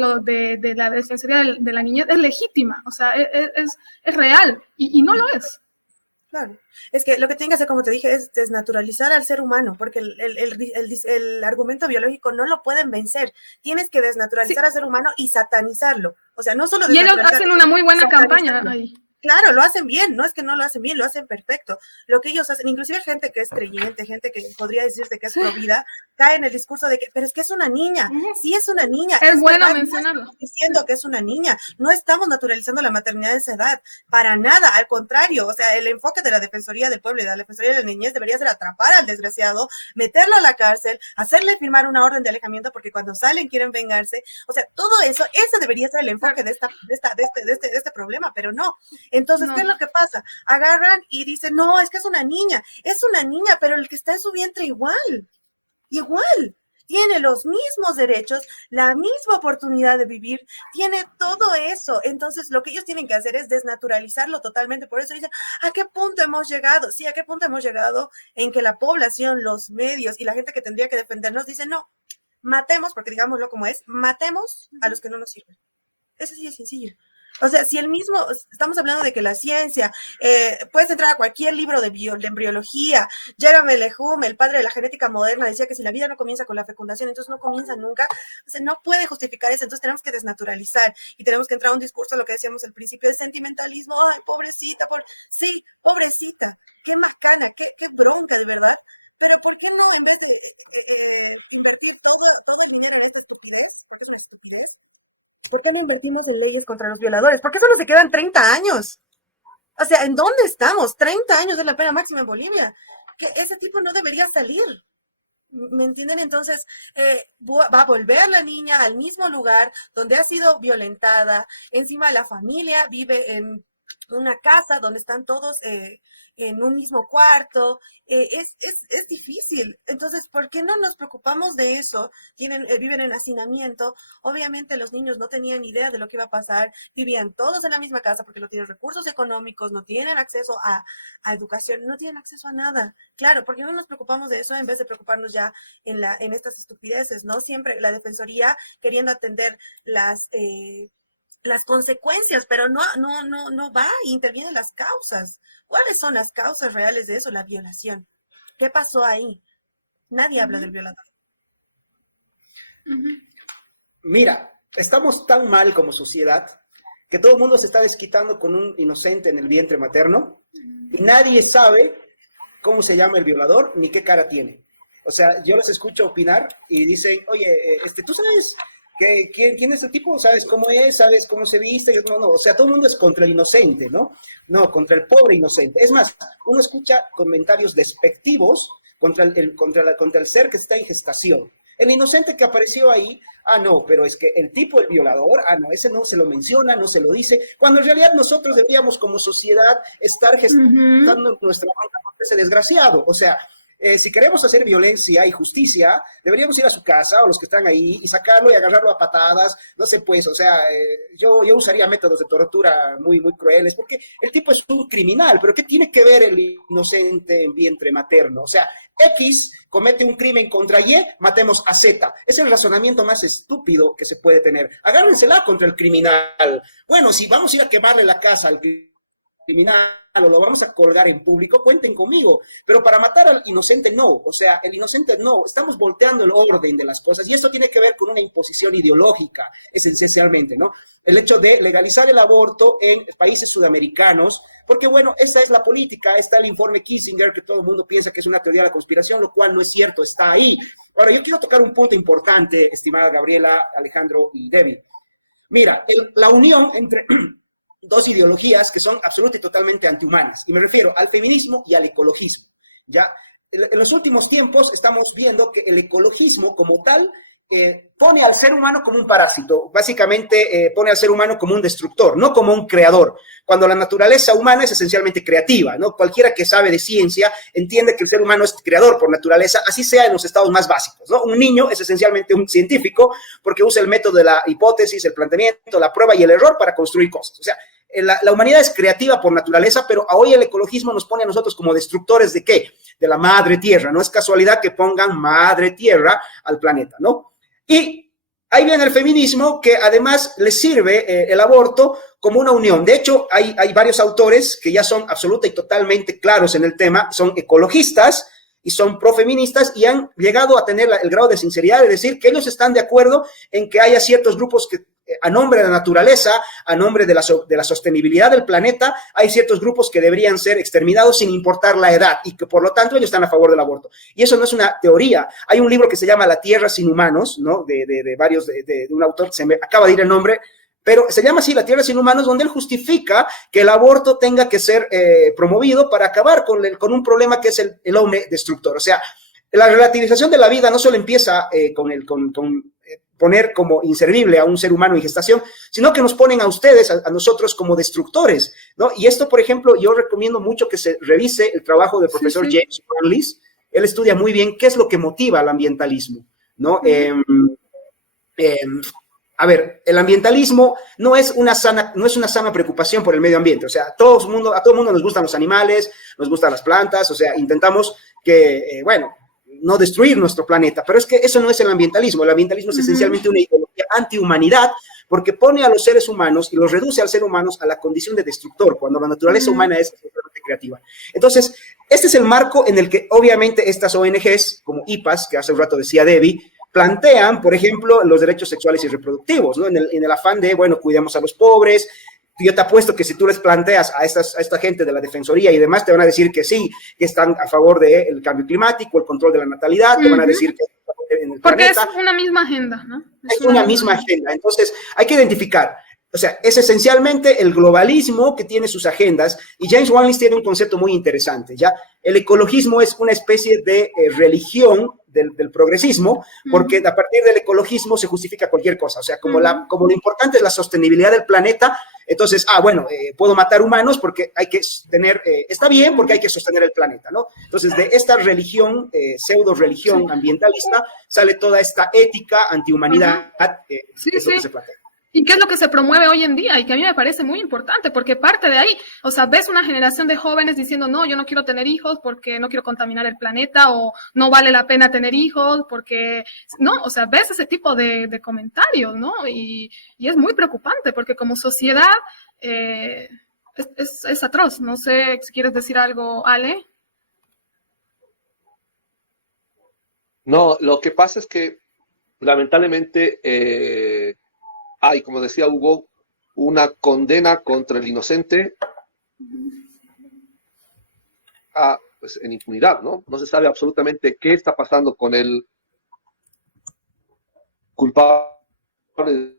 la Defensoría de la Niñez es legítima, o sea, es real y no lo es. Claro, es que lo que tienen que hacer, como te dije, es desnaturalizar al ser humano, porque el argumento biológico no lo pueden vencer. Tienes que desnaturalizar al ser humano y satanizarlo. O sea, no solo y ellos hacen una muy buena campaña ahí. Claro, lo hacen bien, no es que no lo hacen bien, lo hacen perfecto. Lo que ellos hacen, inclusive gente que es creyente, gente que podría decirse que es pro vida, cae en el discurso de que, pero es que es una niña, sí es una niña. Es bueno verdad, mencionarlo. No estamos diciendo que es una niña, no estamos naturalizando la maternidad de esa edad, para nada, al contrario, o sea, el enfoque de la Defensoría del Pueblo y de la Defensoría de la Niñez debería ser atrapar al desgraciado, meterlo a la cárcel, hacerle firmar una orden de alejamiento porque cuando salen quieren vengarse, o sea, todo eso, ese debería ser el enfoque de este problema, pero no. Entonces, ¿qué es lo que pasa? Agarran y dicen, no, es que es una niña, pero el que está en su vientre igual, tiene los mismos derechos, la misma oportunidad de vivir, tiene todo eso. Entonces, lo que ellos tienen que hacer es desnaturalizarlo totalmente. Por eso dicen, ¿a qué punto hemos llegado? Sí, ¿a qué punto hemos llegado en que la población, los medios y la gente que tendría que defendernos dicen, no, matemos, porque digámoslo como es, matemos a los que no nos sirven? Eso sí es sencillo. O sea, si estamos hablando de que la ciencia, puedes entrar a cualquier libro de embriología, Jerome Lehum, el padre de la genética moderna, decía que si la vida no comienza con la fecundación, entonces no comienza nunca, o sea, no puede justificar eso, entonces tenemos que desnaturalizar y tenemos que entrar a un discurso, lo que decíamos al principio, de sentimentalismo, ay, pobrecita, sí, pobrecita, qué macana, qué bronca, de verdad. Pero ¿por qué no, en vez de invertir todo el dinero en esta estupidez, porque es una estupidez, ¿por qué no invertimos en leyes contra los violadores? ¿Por qué solo se quedan 30 años? O sea, ¿en dónde estamos? 30 años es la pena máxima en Bolivia. Que ese tipo no debería salir. ¿Me entienden? Entonces, va a volver la niña al mismo lugar donde ha sido violentada. Encima la familia vive en una casa donde están todos en un mismo cuarto, es difícil. Entonces, ¿por qué no nos preocupamos de eso? Viven en hacinamiento. Obviamente los niños no tenían idea de lo que iba a pasar, vivían todos en la misma casa porque no tienen recursos económicos, no tienen acceso a educación, no tienen acceso a nada. Claro, ¿por qué no nos preocupamos de eso en vez de preocuparnos ya en estas estupideces, ¿no? Siempre la Defensoría queriendo atender las consecuencias, pero no va, intervienen las causas. ¿Cuáles son las causas reales de eso? La violación. ¿Qué pasó ahí? Nadie habla del violador. Mira, estamos tan mal como sociedad que todo el mundo se está desquitando con un inocente en el vientre materno y nadie sabe cómo se llama el violador ni qué cara tiene. O sea, yo los escucho opinar y dicen, oye, ¿tú sabes quién es el tipo? ¿Sabes cómo es? ¿Sabes cómo se viste? No, o sea, todo el mundo es contra el inocente, ¿no? No, contra el pobre inocente. Es más, uno escucha comentarios despectivos contra el ser que está en gestación. El inocente que apareció ahí, no, pero es que el tipo, el violador, no, ese no se lo menciona, no se lo dice, cuando en realidad nosotros deberíamos como sociedad estar gestando nuestra banda contra ese desgraciado. O sea, Si queremos hacer violencia y justicia, deberíamos ir a su casa o los que están ahí y sacarlo y agarrarlo a patadas. No sé, pues, o sea, yo usaría métodos de tortura muy, muy crueles, porque el tipo es un criminal, pero ¿qué tiene que ver el inocente en vientre materno? O sea, X comete un crimen contra Y, matemos a Z. Es el razonamiento más estúpido que se puede tener. Agárrensela contra el criminal. Bueno, si vamos a ir a quemarle la casa al criminal o lo vamos a colgar en público, cuenten conmigo, pero para matar al inocente no, o sea, el inocente no, estamos volteando el orden de las cosas y esto tiene que ver con una imposición ideológica, esencialmente, ¿no? El hecho de legalizar el aborto en países sudamericanos, porque bueno, esa es la política, está el informe Kissinger que todo el mundo piensa que es una teoría de la conspiración, lo cual no es cierto, está ahí. Ahora, yo quiero tocar un punto importante, estimada Gabriela, Alejandro y Debbie. Mira, la unión entre dos ideologías que son absolutamente y totalmente antihumanas. Y me refiero al feminismo y al ecologismo. ¿Ya? En los últimos tiempos estamos viendo que el ecologismo como tal pone al ser humano como un parásito, básicamente pone al ser humano como un destructor, no como un creador, cuando la naturaleza humana es esencialmente creativa, ¿no? Cualquiera que sabe de ciencia entiende que el ser humano es creador por naturaleza, así sea en los estados más básicos, ¿no? Un niño es esencialmente un científico porque usa el método de la hipótesis, el planteamiento, la prueba y el error para construir cosas. O sea, la humanidad es creativa por naturaleza, pero hoy el ecologismo nos pone a nosotros como destructores ¿de qué? De la madre tierra. No es casualidad que pongan madre tierra al planeta, ¿no? Y ahí viene el feminismo, que además le sirve el aborto como una unión. De hecho, hay varios autores que ya son absoluta y totalmente claros en el tema, son ecologistas y son profeministas y han llegado a tener el grado de sinceridad de decir que ellos están de acuerdo en que haya ciertos grupos que a nombre de la naturaleza, a nombre de la sostenibilidad del planeta, hay ciertos grupos que deberían ser exterminados sin importar la edad y que por lo tanto ellos están a favor del aborto. Y eso no es una teoría. Hay un libro que se llama La Tierra sin Humanos, ¿no? De un autor, se me acaba de ir el nombre, pero se llama así La Tierra sin Humanos, donde él justifica que el aborto tenga que ser promovido para acabar con un problema que es el hombre destructor. O sea, la relativización de la vida no solo empieza con poner como inservible a un ser humano en gestación, sino que nos ponen a ustedes, a nosotros como destructores, ¿no? Y esto, por ejemplo, yo recomiendo mucho que se revise el trabajo del profesor James Wanlis. Él estudia muy bien qué es lo que motiva al ambientalismo, ¿no? A ver, el ambientalismo no es una sana preocupación por el medio ambiente. O sea, a todo el mundo nos gustan los animales, nos gustan las plantas, o sea, intentamos que, no destruir nuestro planeta, pero es que eso no es el ambientalismo. El ambientalismo es esencialmente una ideología antihumanidad porque pone a los seres humanos y los reduce al ser humano a la condición de destructor, cuando la naturaleza humana es totalmente creativa. Entonces, este es el marco en el que obviamente estas ONGs, como IPAS, que hace un rato decía Debbie, plantean, por ejemplo, los derechos sexuales y reproductivos, ¿no? En el afán de, cuidemos a los pobres. Yo te apuesto que si tú les planteas a esta gente de la Defensoría y demás, te van a decir que sí, que están a favor del cambio climático, el control de la natalidad, te van a decir que en el porque planeta. Es una misma agenda, ¿no? Es una misma agenda. Entonces, hay que identificar. O sea, es esencialmente el globalismo que tiene sus agendas, y James Wanlis tiene un concepto muy interesante, ¿ya? El ecologismo es una especie de religión del progresismo, porque a partir del ecologismo se justifica cualquier cosa. O sea, como lo importante es la sostenibilidad del planeta, entonces, puedo matar humanos porque hay que tener, está bien porque hay que sostener el planeta, ¿no? Entonces, de esta religión, pseudo-religión ambientalista, sale toda esta ética antihumanidad, es lo que se plantea. ¿Y qué es lo que se promueve hoy en día? Y que a mí me parece muy importante, porque parte de ahí, o sea, ves una generación de jóvenes diciendo, no, yo no quiero tener hijos porque no quiero contaminar el planeta, o no vale la pena tener hijos porque, no, o sea, ves ese tipo de comentarios, ¿no? Y es muy preocupante, porque como sociedad es atroz. No sé si quieres decir algo, Ale. No, lo que pasa es que, lamentablemente, hay, como decía Hugo, una condena contra el inocente pues, en impunidad, ¿no? No se sabe absolutamente qué está pasando con el culpable.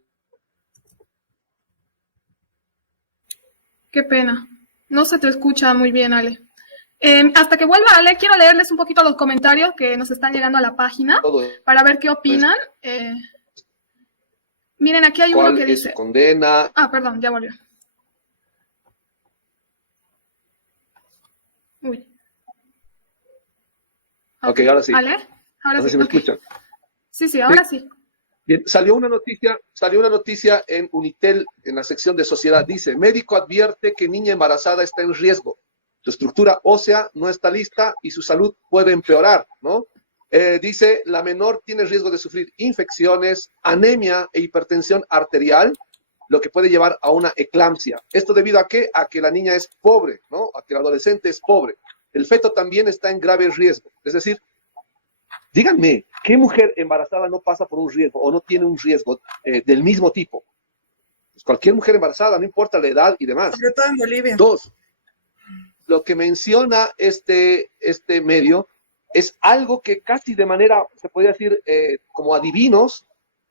Qué pena. No se te escucha muy bien, Ale. Hasta que vuelva Ale, quiero leerles un poquito los comentarios que nos están llegando a la página para ver qué opinan. Miren, aquí hay uno que dice... condena. Perdón, ya volvió. Uy. Ok, ahora sí. ¿Ale? Ahora No sé sí. si me Ok. escuchan. Sí, ahora sí. Bien, salió una noticia en Unitel, en la sección de sociedad. Dice, médico advierte que niña embarazada está en riesgo. Su estructura ósea no está lista y su salud puede empeorar, ¿no? Dice, la menor tiene riesgo de sufrir infecciones, anemia e hipertensión arterial, lo que puede llevar a una eclampsia. ¿Esto debido a qué? A que la niña es pobre, ¿no? A que el adolescente es pobre. El feto también está en grave riesgo. Es decir, díganme, ¿qué mujer embarazada no pasa por un riesgo o no tiene un riesgo del mismo tipo? Pues cualquier mujer embarazada, no importa la edad y demás. Sobre todo en Bolivia. Dos, lo que menciona este medio es algo que casi de manera, se podría decir, como adivinos,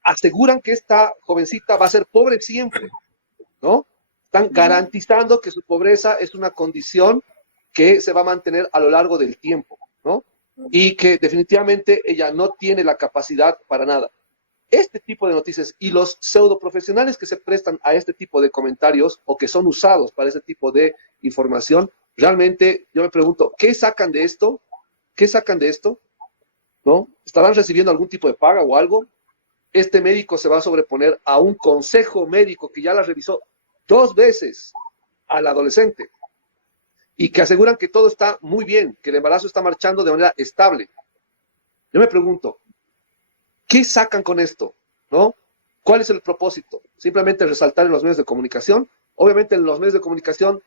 aseguran que esta jovencita va a ser pobre siempre, ¿no? Están garantizando que su pobreza es una condición que se va a mantener a lo largo del tiempo, ¿no? Y que definitivamente ella no tiene la capacidad para nada. Este tipo de noticias y los pseudo profesionales que se prestan a este tipo de comentarios o que son usados para este tipo de información, realmente yo me pregunto, ¿qué sacan de esto? ¿Qué sacan de esto? ¿No? ¿Estarán recibiendo algún tipo de paga o algo? Este médico se va a sobreponer a un consejo médico que ya la revisó 2 veces al adolescente y que aseguran que todo está muy bien, que el embarazo está marchando de manera estable. Yo me pregunto, ¿qué sacan con esto? ¿No? ¿Cuál es el propósito? ¿Simplemente resaltar en los medios de comunicación? Obviamente en los medios de comunicación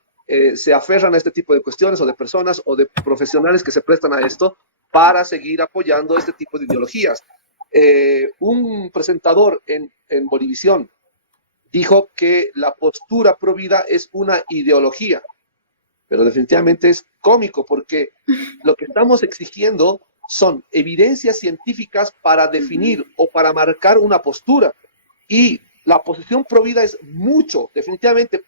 se aferran a este tipo de cuestiones o de personas o de profesionales que se prestan a esto para seguir apoyando este tipo de ideologías. Un presentador en Bolivisión dijo que la postura pro vida es una ideología, pero definitivamente es cómico porque lo que estamos exigiendo son evidencias científicas para definir o para marcar una postura. Y la posición pro vida es mucho, definitivamente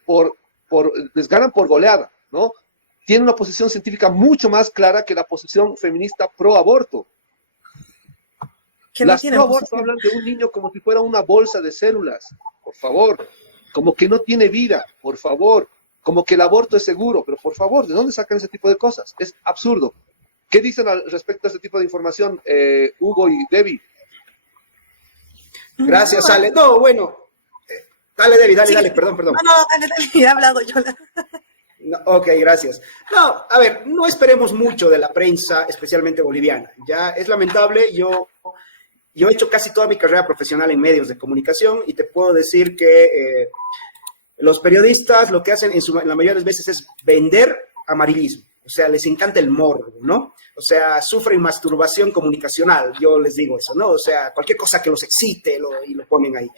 les ganan por goleada, ¿no? Tiene una posición científica mucho más clara que la posición feminista pro aborto. Las pro aborto hablan de un niño como si fuera una bolsa de células, por favor, como que no tiene vida, por favor, como que el aborto es seguro, pero por favor, ¿de dónde sacan ese tipo de cosas? Es absurdo. ¿Qué dicen al respecto a este tipo de información, Hugo y Debbie? Gracias, Ale. No, bueno, dale, Debbie, dale, perdón. No, dale, ya he hablado yo. No, ok, gracias. No, a ver, no esperemos mucho de la prensa, especialmente boliviana. Ya es lamentable, yo he hecho casi toda mi carrera profesional en medios de comunicación y te puedo decir que los periodistas lo que hacen en la mayoría de las veces es vender amarillismo. O sea, les encanta el morbo, ¿no? O sea, sufren masturbación comunicacional, yo les digo eso, ¿no? O sea, cualquier cosa que los excite y lo ponen ahí,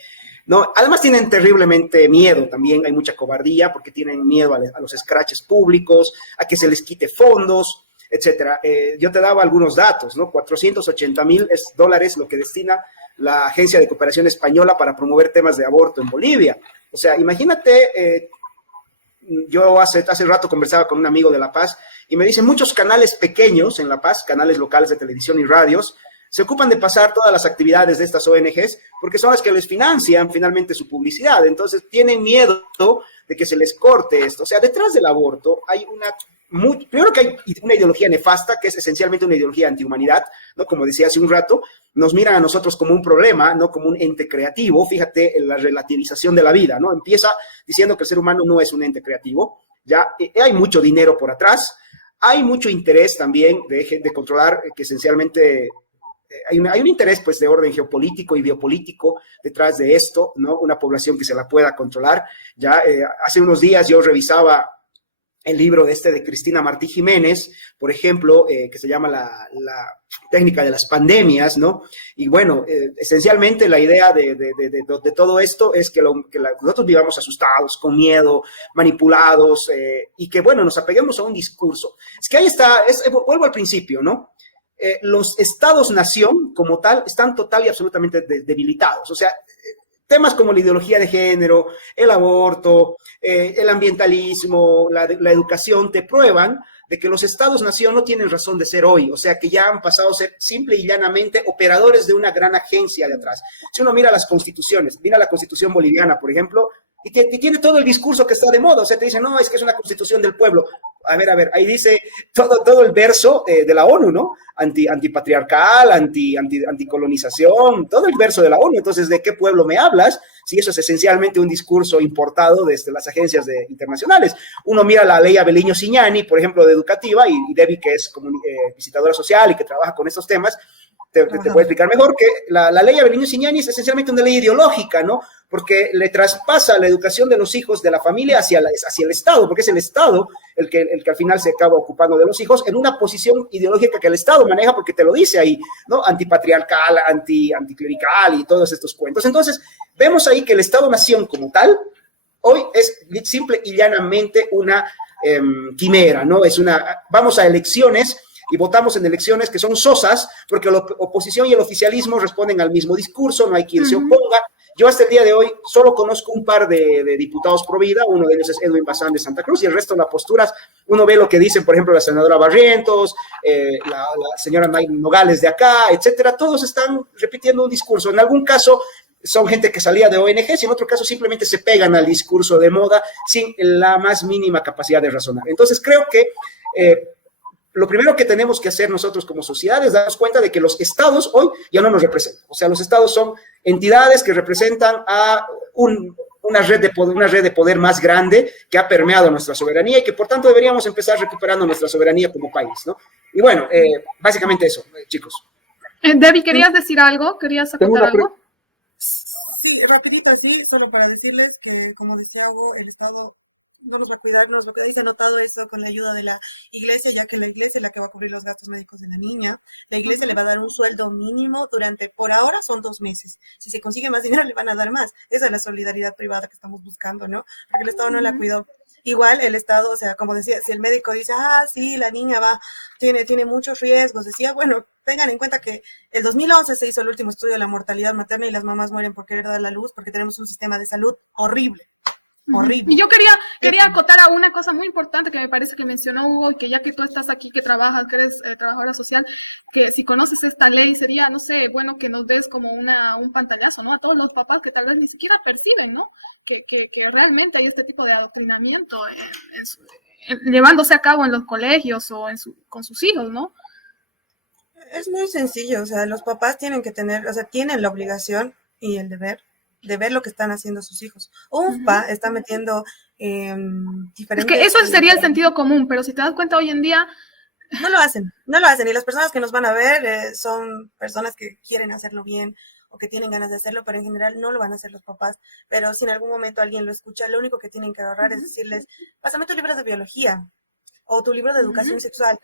¿no? Además tienen terriblemente miedo también, hay mucha cobardía porque tienen miedo a los scratches públicos, a que se les quite fondos, etcétera. Yo te daba algunos datos, ¿no? $480,000 lo que destina la Agencia de Cooperación Española para promover temas de aborto en Bolivia. O sea, imagínate, yo hace rato conversaba con un amigo de La Paz y me dicen muchos canales pequeños en La Paz, canales locales de televisión y radios, se ocupan de pasar todas las actividades de estas ONGs porque son las que les financian finalmente su publicidad. Entonces tienen miedo de que se les corte esto. O sea, detrás del aborto hay primero que hay una ideología nefasta, que es esencialmente una ideología antihumanidad, ¿no? Como decía hace un rato, nos miran a nosotros como un problema, no como un ente creativo. Fíjate en la relativización de la vida, ¿no? Empieza diciendo que el ser humano no es un ente creativo, ya hay mucho dinero por atrás, hay mucho interés también de controlar, que esencialmente hay un interés pues de orden geopolítico y biopolítico detrás de esto, ¿no? Una población que se la pueda controlar. Ya hace unos días yo revisaba el libro de Cristina Martí Jiménez, por ejemplo, que se llama la técnica de las pandemias, ¿no? Y bueno, esencialmente la idea de todo esto es que nosotros vivamos asustados, con miedo, manipulados, y que, bueno, nos apeguemos a un discurso. Es que ahí está, vuelvo al principio, ¿no? Los estados-nación como tal están total y absolutamente debilitados. O sea, temas como la ideología de género, el aborto, el ambientalismo, la educación, te prueban de que los estados-nación no tienen razón de ser hoy, o sea que ya han pasado a ser simple y llanamente operadores de una gran agencia de atrás. Si uno mira las constituciones, mira la constitución boliviana, por ejemplo, y tiene todo el discurso que está de moda, o sea, te dicen, no, es que es una constitución del pueblo. A ver, ahí dice todo el verso de la ONU, ¿no? Antipatriarcal, anticolonización, todo el verso de la ONU. Entonces, ¿de qué pueblo me hablas? Si eso es esencialmente un discurso importado desde las agencias internacionales. Uno mira la ley Abeliño Signani, por ejemplo, de educativa, y Debbie, que es visitadora social y que trabaja con estos temas, te puede explicar mejor que la ley Abeliño Signani es esencialmente una ley ideológica, ¿no? Porque le traspasa la educación de los hijos de la familia hacia el Estado, porque es el Estado el que al final se acaba ocupando de los hijos en una posición ideológica que el Estado maneja, porque te lo dice ahí, ¿no? Antipatriarcal, anticlerical y todos estos cuentos. Entonces, vemos ahí que el Estado-nación como tal, hoy es simple y llanamente una quimera, ¿no? Vamos a elecciones y votamos en elecciones que son sosas, porque la oposición y el oficialismo responden al mismo discurso, no hay quien se oponga. Yo hasta el día de hoy solo conozco un par de diputados pro vida, uno de ellos es Edwin Bazán de Santa Cruz, y el resto de las posturas, uno ve lo que dicen, por ejemplo, la senadora Barrientos, la señora Nogales de acá, etcétera, todos están repitiendo un discurso. En algún caso son gente que salía de ONGs y en otro caso simplemente se pegan al discurso de moda sin la más mínima capacidad de razonar. Entonces creo que lo primero que tenemos que hacer nosotros como sociedad es darnos cuenta de que los estados hoy ya no nos representan. O sea, los estados son entidades que representan a una red de poder más grande que ha permeado nuestra soberanía y que por tanto deberíamos empezar recuperando nuestra soberanía como país, ¿no? Y bueno, básicamente eso, chicos. Debbie, ¿querías decir algo? ¿Querías acotar algo? Sí, rapidito así, solo para decirles que, como decía Hugo, el Estado no nos va a cuidar, y se ha notado eso con la ayuda de la iglesia, ya que la iglesia es la que va a cubrir los gastos médicos de la niña. La iglesia le va a dar un sueldo mínimo por ahora son 2 meses. Si se consigue más dinero, le van a dar más. Esa es la solidaridad privada que estamos buscando, ¿no? Porque el Estado no la cuidó. Igual el Estado, o sea, como decía, si el médico dice, sí, la niña tiene muchos riesgos, decía, bueno, tengan en cuenta que el 2011 se hizo el último estudio de la mortalidad materna y las mamás mueren por querer dar la luz porque tenemos un sistema de salud horrible. Horrible. Y yo quería acotar a una cosa muy importante que me parece que mencionó Hugo, y que ya que tú estás aquí, que trabajas, que eres trabajadora social, que si conoces esta ley sería, no sé, bueno que nos des como un pantallazo, ¿no? A todos los papás que tal vez ni siquiera perciben, ¿no? Que realmente hay este tipo de adoctrinamiento llevándose a cabo en los colegios o con sus hijos, ¿no? Es muy sencillo, o sea, los papás tienen que tienen la obligación y el deber de ver lo que están haciendo sus hijos. UNFPA está metiendo diferentes... Es que eso sería el sentido común, pero si te das cuenta hoy en día... No lo hacen, y las personas que nos van a ver son personas que quieren hacerlo bien o que tienen ganas de hacerlo, pero en general no lo van a hacer los papás. Pero si en algún momento alguien lo escucha, lo único que tienen que agarrar es decirles, pásame tu libro de biología o tu libro de educación sexual,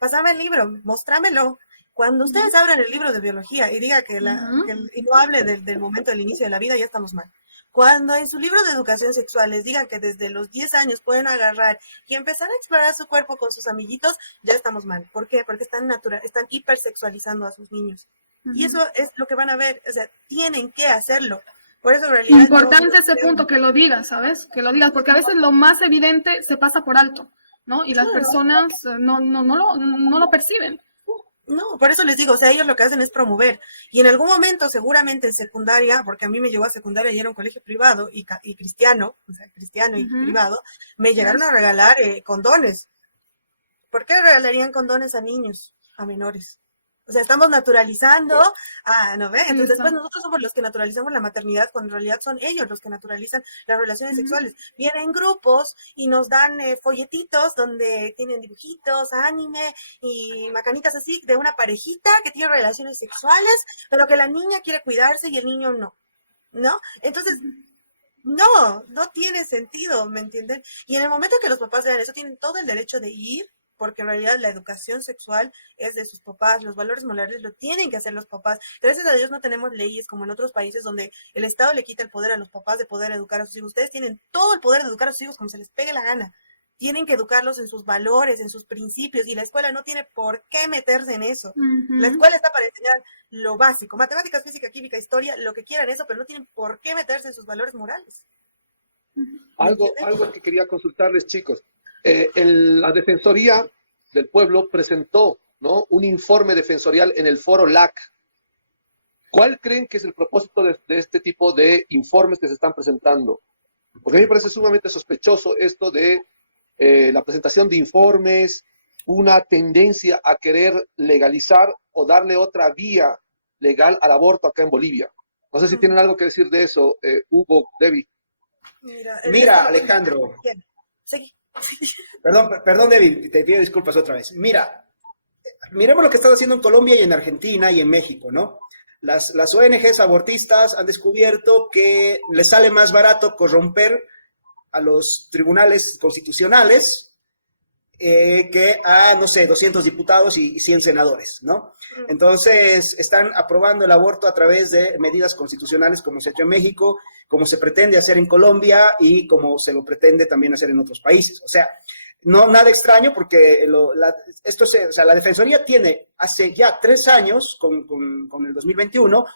pásame el libro, mostrámelo. Cuando ustedes abran el libro de biología y diga y no hable del momento del inicio de la vida, ya estamos mal. Cuando en su libro de educación sexual les digan que desde los 10 años pueden agarrar y empezar a explorar su cuerpo con sus amiguitos, ya estamos mal. ¿Por qué? Porque están hipersexualizando a sus niños. Y eso es lo que van a ver, o sea, tienen que hacerlo. Por eso en realidad... Importante ese punto, que lo digas, ¿sabes? Que lo digas, porque a veces lo más evidente se pasa por alto, ¿no? Y las personas no lo perciben. No, por eso les digo, o sea, ellos lo que hacen es promover. Y en algún momento, seguramente en secundaria, porque a mí me llegó a secundaria y era un colegio privado y cristiano, o sea, cristiano y privado, me llegaron a regalar condones. ¿Por qué regalarían condones a niños, a menores? O sea, estamos naturalizando, ¿no ve? Entonces después nosotros somos los que naturalizamos la maternidad, cuando en realidad son ellos los que naturalizan las relaciones sexuales. Vienen grupos y nos dan folletitos donde tienen dibujitos, anime y macanitas así de una parejita que tiene relaciones sexuales, pero que la niña quiere cuidarse y el niño no, ¿no? Entonces... No tiene sentido, ¿me entienden? Y en el momento que los papás vean eso, tienen todo el derecho de ir, porque en realidad la educación sexual es de sus papás, los valores morales lo tienen que hacer los papás. Gracias a Dios no tenemos leyes como en otros países donde el Estado le quita el poder a los papás de poder educar a sus hijos. Ustedes tienen todo el poder de educar a sus hijos como se les pegue la gana. Tienen que educarlos en sus valores, en sus principios, y la escuela no tiene por qué meterse en eso. La escuela está para enseñar lo básico, matemáticas, física, química, historia, lo que quieran eso, pero no tienen por qué meterse en sus valores morales. Algo que quería consultarles, chicos. La Defensoría del Pueblo presentó, ¿no?, un informe defensorial en el foro LAC. ¿Cuál creen que es el propósito de este tipo de informes que se están presentando? Porque a mí me parece sumamente sospechoso esto de la presentación de informes, una tendencia a querer legalizar o darle otra vía legal al aborto acá en Bolivia. No sé si tienen algo que decir de eso, Hugo, Debbie. Mira, Alejandro. Sí. Perdón, Debbie, te pido disculpas otra vez. Mira, miremos lo que están haciendo en Colombia y en Argentina y en México, ¿no? Las ONGs abortistas han descubierto que les sale más barato corromper a los tribunales constitucionales que a, no sé, 200 diputados y 100 senadores, ¿no? Entonces, están aprobando el aborto a través de medidas constitucionales como se ha hecho en México, como se pretende hacer en Colombia y como se lo pretende también hacer en otros países. O sea, no nada extraño porque la Defensoría tiene hace ya 3 años, con el 2021,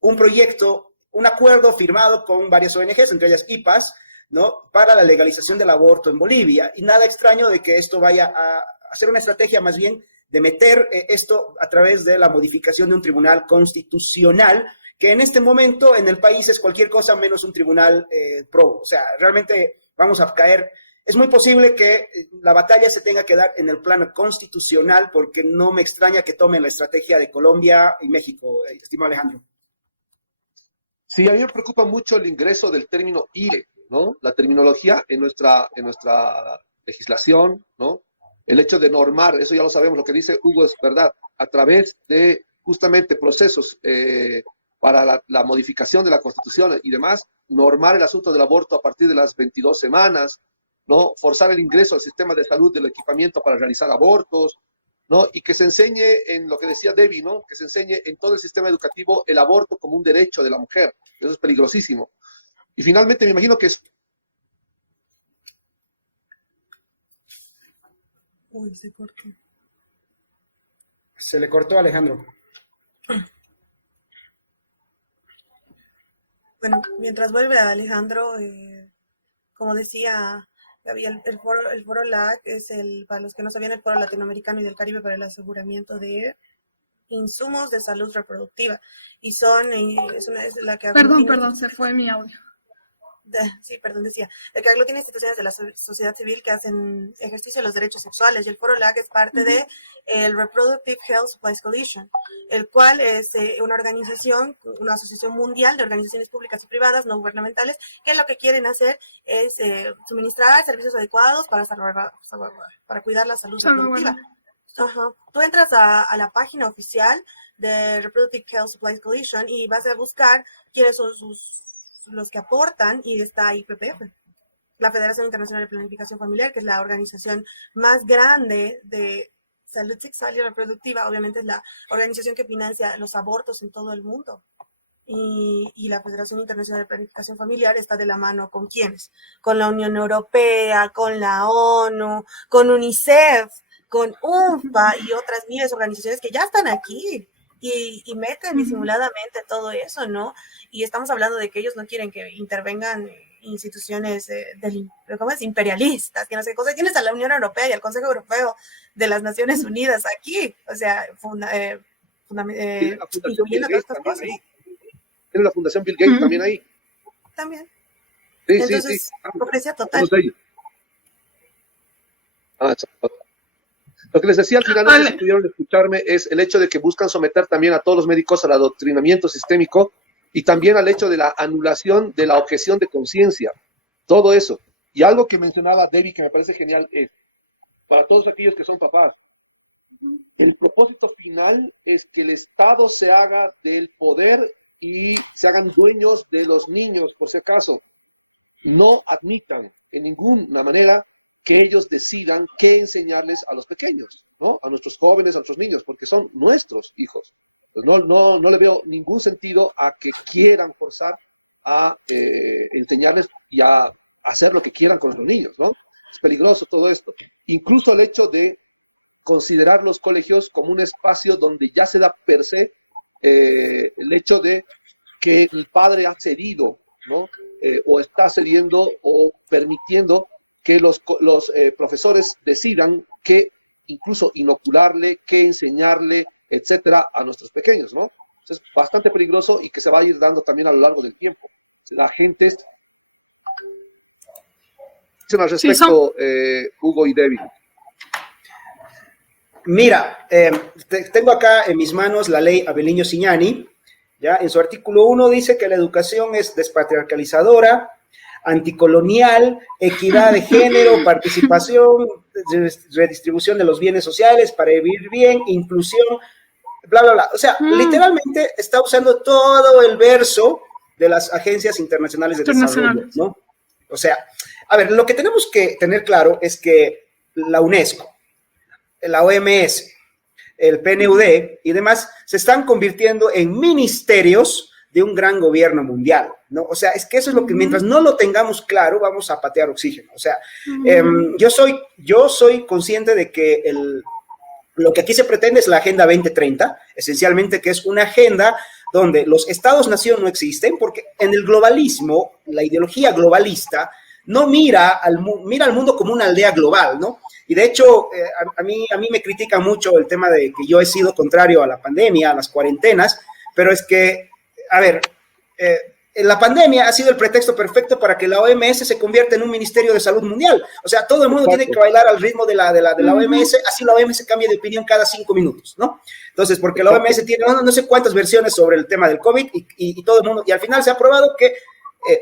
un proyecto, un acuerdo firmado con varias ONGs, entre ellas IPAS, ¿no? Para la legalización del aborto en Bolivia. Y nada extraño de que esto vaya a hacer una estrategia más bien de meter esto a través de la modificación de un tribunal constitucional, que en este momento en el país es cualquier cosa menos un tribunal pro. O sea, realmente vamos a caer. Es muy posible que la batalla se tenga que dar en el plano constitucional, porque no me extraña que tomen la estrategia de Colombia y México, estimado Alejandro. Sí, a mí me preocupa mucho el ingreso del término ILE, ¿no? La terminología en nuestra legislación, ¿no? El hecho de normar, eso ya lo sabemos, lo que dice Hugo es verdad, a través de justamente procesos para la modificación de la Constitución y demás, normar el asunto del aborto a partir de las 22 semanas, ¿no? Forzar el ingreso al sistema de salud del equipamiento para realizar abortos, ¿no? Y que se enseñe en lo que decía Debbie, ¿no? Que se enseñe en todo el sistema educativo el aborto como un derecho de la mujer. Eso es peligrosísimo. Y finalmente me imagino que es... Uy, se cortó. Se le cortó a Alejandro. Bueno, mientras vuelve a Alejandro, como decía Gaby, el foro LAC es para los que no sabían, el Foro Latinoamericano y del Caribe para el Aseguramiento de Insumos de Salud Reproductiva. Y es la que... Perdón, se fue mi audio. Decía, el que aglutina instituciones de la sociedad civil que hacen ejercicio de los derechos sexuales, y el Foro LAC es parte de el Reproductive Health Supplies Coalition, el cual es una asociación mundial de organizaciones públicas y privadas no gubernamentales que lo que quieren hacer es suministrar servicios adecuados para cuidar la salud reproductiva. Tú entras a la página oficial de Reproductive Health Supplies Coalition y vas a buscar quiénes son los que aportan, y está IPPF, la Federación Internacional de Planificación Familiar, que es la organización más grande de salud sexual y reproductiva. Obviamente es la organización que financia los abortos en todo el mundo. Y la Federación Internacional de Planificación Familiar está de la mano ¿con quiénes? Con la Unión Europea, con la ONU, con UNICEF, con UNFPA y otras miles de organizaciones que ya están aquí y meten disimuladamente todo eso, ¿no? Y estamos hablando de que ellos no quieren que intervengan instituciones imperialistas, que no sé qué cosa. Tienes a la Unión Europea y al Consejo Europeo de las Naciones Unidas aquí, o sea, incluyendo todas estas cosas. Tiene la Fundación Bill Gates también ahí. También. Sí, entonces, sí. hipocresía total. Lo que les decía al final, no sé si pudieron escucharme, es el hecho de que buscan someter también a todos los médicos al adoctrinamiento sistémico y también al hecho de la anulación de la objeción de conciencia. Todo eso. Y algo que mencionaba Debbie, que me parece genial, es, para todos aquellos que son papás, el propósito final es que el Estado se haga del poder y se hagan dueños de los niños, por si acaso. No admitan en ninguna manera que ellos decidan qué enseñarles a los pequeños, ¿no? A nuestros jóvenes, a nuestros niños, porque son nuestros hijos. Pues no le veo ningún sentido a que quieran forzar a enseñarles y a hacer lo que quieran con los niños, ¿no? Es peligroso todo esto. Incluso el hecho de considerar los colegios como un espacio donde ya se da per se el hecho de que el padre ha cedido, ¿no? O está cediendo o permitiendo que los profesores decidan qué incluso inocularle, qué enseñarle, etcétera, a nuestros pequeños, ¿no? Es bastante peligroso y que se va a ir dando también a lo largo del tiempo. La gente al respecto, Hugo y Debbie? Mira, tengo acá en mis manos la ley Abeliño Signani, ¿ya? En su artículo 1 dice que la educación es despatriarcalizadora, anticolonial, equidad de género, participación, redistribución de los bienes sociales para vivir bien, inclusión, bla, bla, bla. O sea, literalmente está usando todo el verso de las agencias internacionales de desarrollo, ¿no? O sea, a ver, lo que tenemos que tener claro es que la UNESCO, la OMS, el PNUD y demás se están convirtiendo en ministerios de un gran gobierno mundial, ¿no? O sea, es que eso es lo que mientras no lo tengamos claro, vamos a patear oxígeno. O sea, yo soy consciente de que lo que aquí se pretende es la Agenda 2030, esencialmente que es una agenda donde los estados-nación no existen, porque en el globalismo, la ideología globalista no mira al mundo como una aldea global, ¿no? Y de hecho, a mí me critican mucho el tema de que yo he sido contrario a la pandemia, a las cuarentenas, pero es que, a ver, la pandemia ha sido el pretexto perfecto para que la OMS se convierta en un ministerio de salud mundial. O sea, todo el mundo tiene que bailar al ritmo de la OMS, así la OMS cambia de opinión cada 5 minutos, ¿no? Entonces, porque la OMS tiene no sé cuántas versiones sobre el tema del COVID y todo el mundo, y al final se ha probado que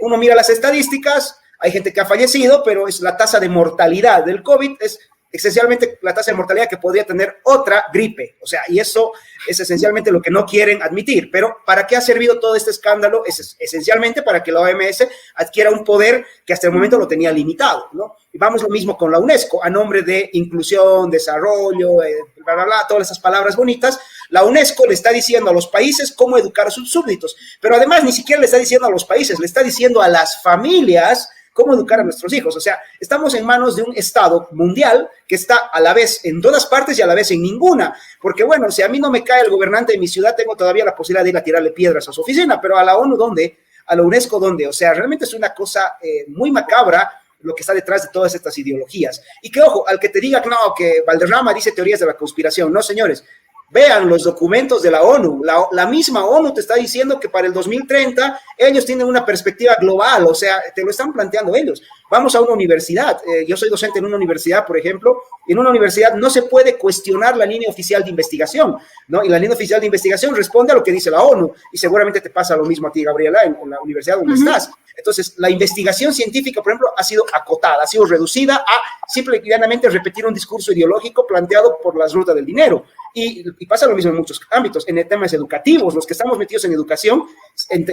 uno mira las estadísticas, hay gente que ha fallecido, pero es la tasa de mortalidad del COVID es esencialmente la tasa de mortalidad que podría tener otra gripe. O sea, y eso es esencialmente lo que no quieren admitir. Pero ¿para qué ha servido todo este escándalo? Es esencialmente para que la OMS adquiera un poder que hasta el momento lo tenía limitado, ¿no? Y vamos lo mismo con la UNESCO, a nombre de inclusión, desarrollo, bla, bla, bla, todas esas palabras bonitas. La UNESCO le está diciendo a los países cómo educar a sus súbditos, pero además ni siquiera le está diciendo a los países, le está diciendo a las familias cómo educar a nuestros hijos. O sea, estamos en manos de un Estado mundial que está a la vez en todas partes y a la vez en ninguna. Porque, bueno, si a mí no me cae el gobernante de mi ciudad, tengo todavía la posibilidad de ir a tirarle piedras a su oficina, pero a la ONU, ¿dónde? A la UNESCO, ¿dónde? O sea, realmente es una cosa muy macabra lo que está detrás de todas estas ideologías. Y que, ojo, al que te diga, no, que Valderrama dice teorías de la conspiración. No, señores. Vean los documentos de la ONU. La misma ONU te está diciendo que para el 2030 ellos tienen una perspectiva global, o sea, te lo están planteando ellos. Vamos a una universidad. Yo soy docente en una universidad, por ejemplo. En una universidad no se puede cuestionar la línea oficial de investigación, ¿no? Y la línea oficial de investigación responde a lo que dice la ONU. Y seguramente te pasa lo mismo a ti, Gabriela, en la universidad donde estás. Entonces, la investigación científica, por ejemplo, ha sido acotada, ha sido reducida a simple y llanamente repetir un discurso ideológico planteado por las rutas del dinero. Y pasa lo mismo en muchos ámbitos, en temas educativos, los que estamos metidos en educación.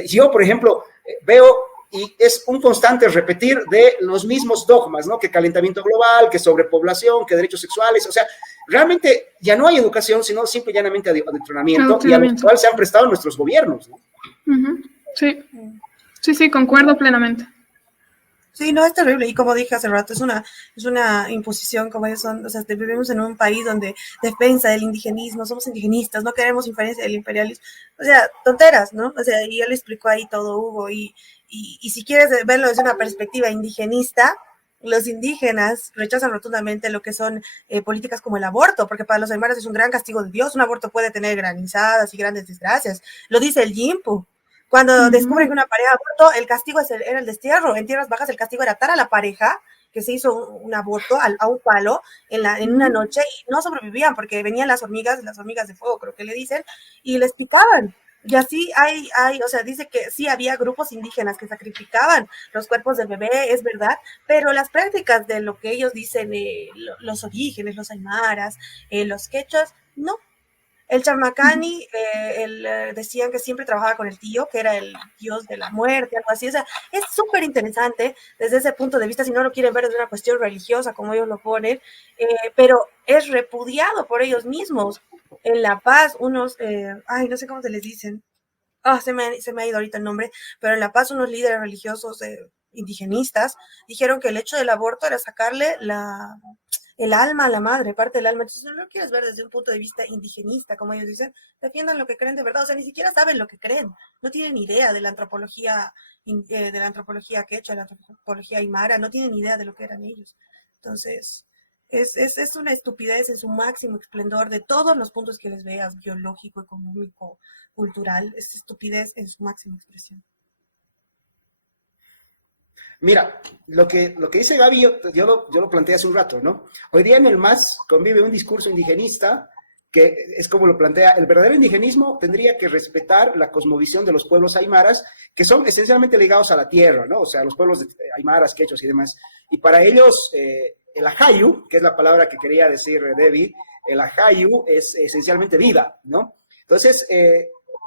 Yo, por ejemplo, veo, y es un constante repetir de los mismos dogmas, ¿no? Que calentamiento global, que sobrepoblación, que derechos sexuales, o sea, realmente ya no hay educación, sino simple y llanamente adoctrinamiento, y a lo cual se han prestado nuestros gobiernos, ¿no? Sí, concuerdo plenamente. Sí, no, es terrible. Y como dije hace rato, es una imposición, como ellos son. O sea, vivimos en un país donde defensa del indigenismo, somos indigenistas, no queremos inferencia del imperialismo. O sea, tonteras, ¿no? O sea, y él explicó ahí todo, Hugo. Y si quieres verlo desde una perspectiva indigenista, los indígenas rechazan rotundamente lo que son políticas como el aborto, porque para los aymaras es un gran castigo de Dios. Un aborto puede tener granizadas y grandes desgracias. Lo dice el Yimpu. Cuando descubren que una pareja abortó, el castigo era el destierro. En tierras bajas el castigo era atar a la pareja que se hizo un aborto a un palo en una noche y no sobrevivían porque venían las hormigas de fuego, creo que le dicen, y les picaban. Y así o sea, dice que sí había grupos indígenas que sacrificaban los cuerpos del bebé, es verdad, pero las prácticas de lo que ellos dicen, los orígenes, los aymaras, los quechuas, no. El Charmacani, decían que siempre trabajaba con el tío, que era el dios de la muerte, algo así. O sea, es súper interesante desde ese punto de vista, si no lo quieren ver desde una cuestión religiosa, como ellos lo ponen, pero es repudiado por ellos mismos. En La Paz, unos, no sé cómo se les dicen, se me ha ido ahorita el nombre, pero en La Paz unos líderes religiosos indigenistas dijeron que el hecho del aborto era sacarle el alma a la madre, parte del alma. Entonces, no lo quieres ver desde un punto de vista indigenista, como ellos dicen, defiendan lo que creen de verdad. O sea, ni siquiera saben lo que creen, no tienen idea de la antropología quechua, de la antropología aymara, no tienen idea de lo que eran ellos. Entonces, es una estupidez en su máximo esplendor de todos los puntos que les veas, biológico, económico, cultural, es estupidez en su máxima expresión. Mira, lo que dice Gaby, yo lo planteé hace un rato, ¿no? Hoy día en el MAS convive un discurso indigenista que es como lo plantea, el verdadero indigenismo tendría que respetar la cosmovisión de los pueblos aymaras, que son esencialmente ligados a la tierra, ¿no? O sea, los pueblos de aymaras, quechos y demás. Y para ellos, el ajayu, que es la palabra que quería decir Debbie, el ajayu es esencialmente vida, ¿no? Entonces,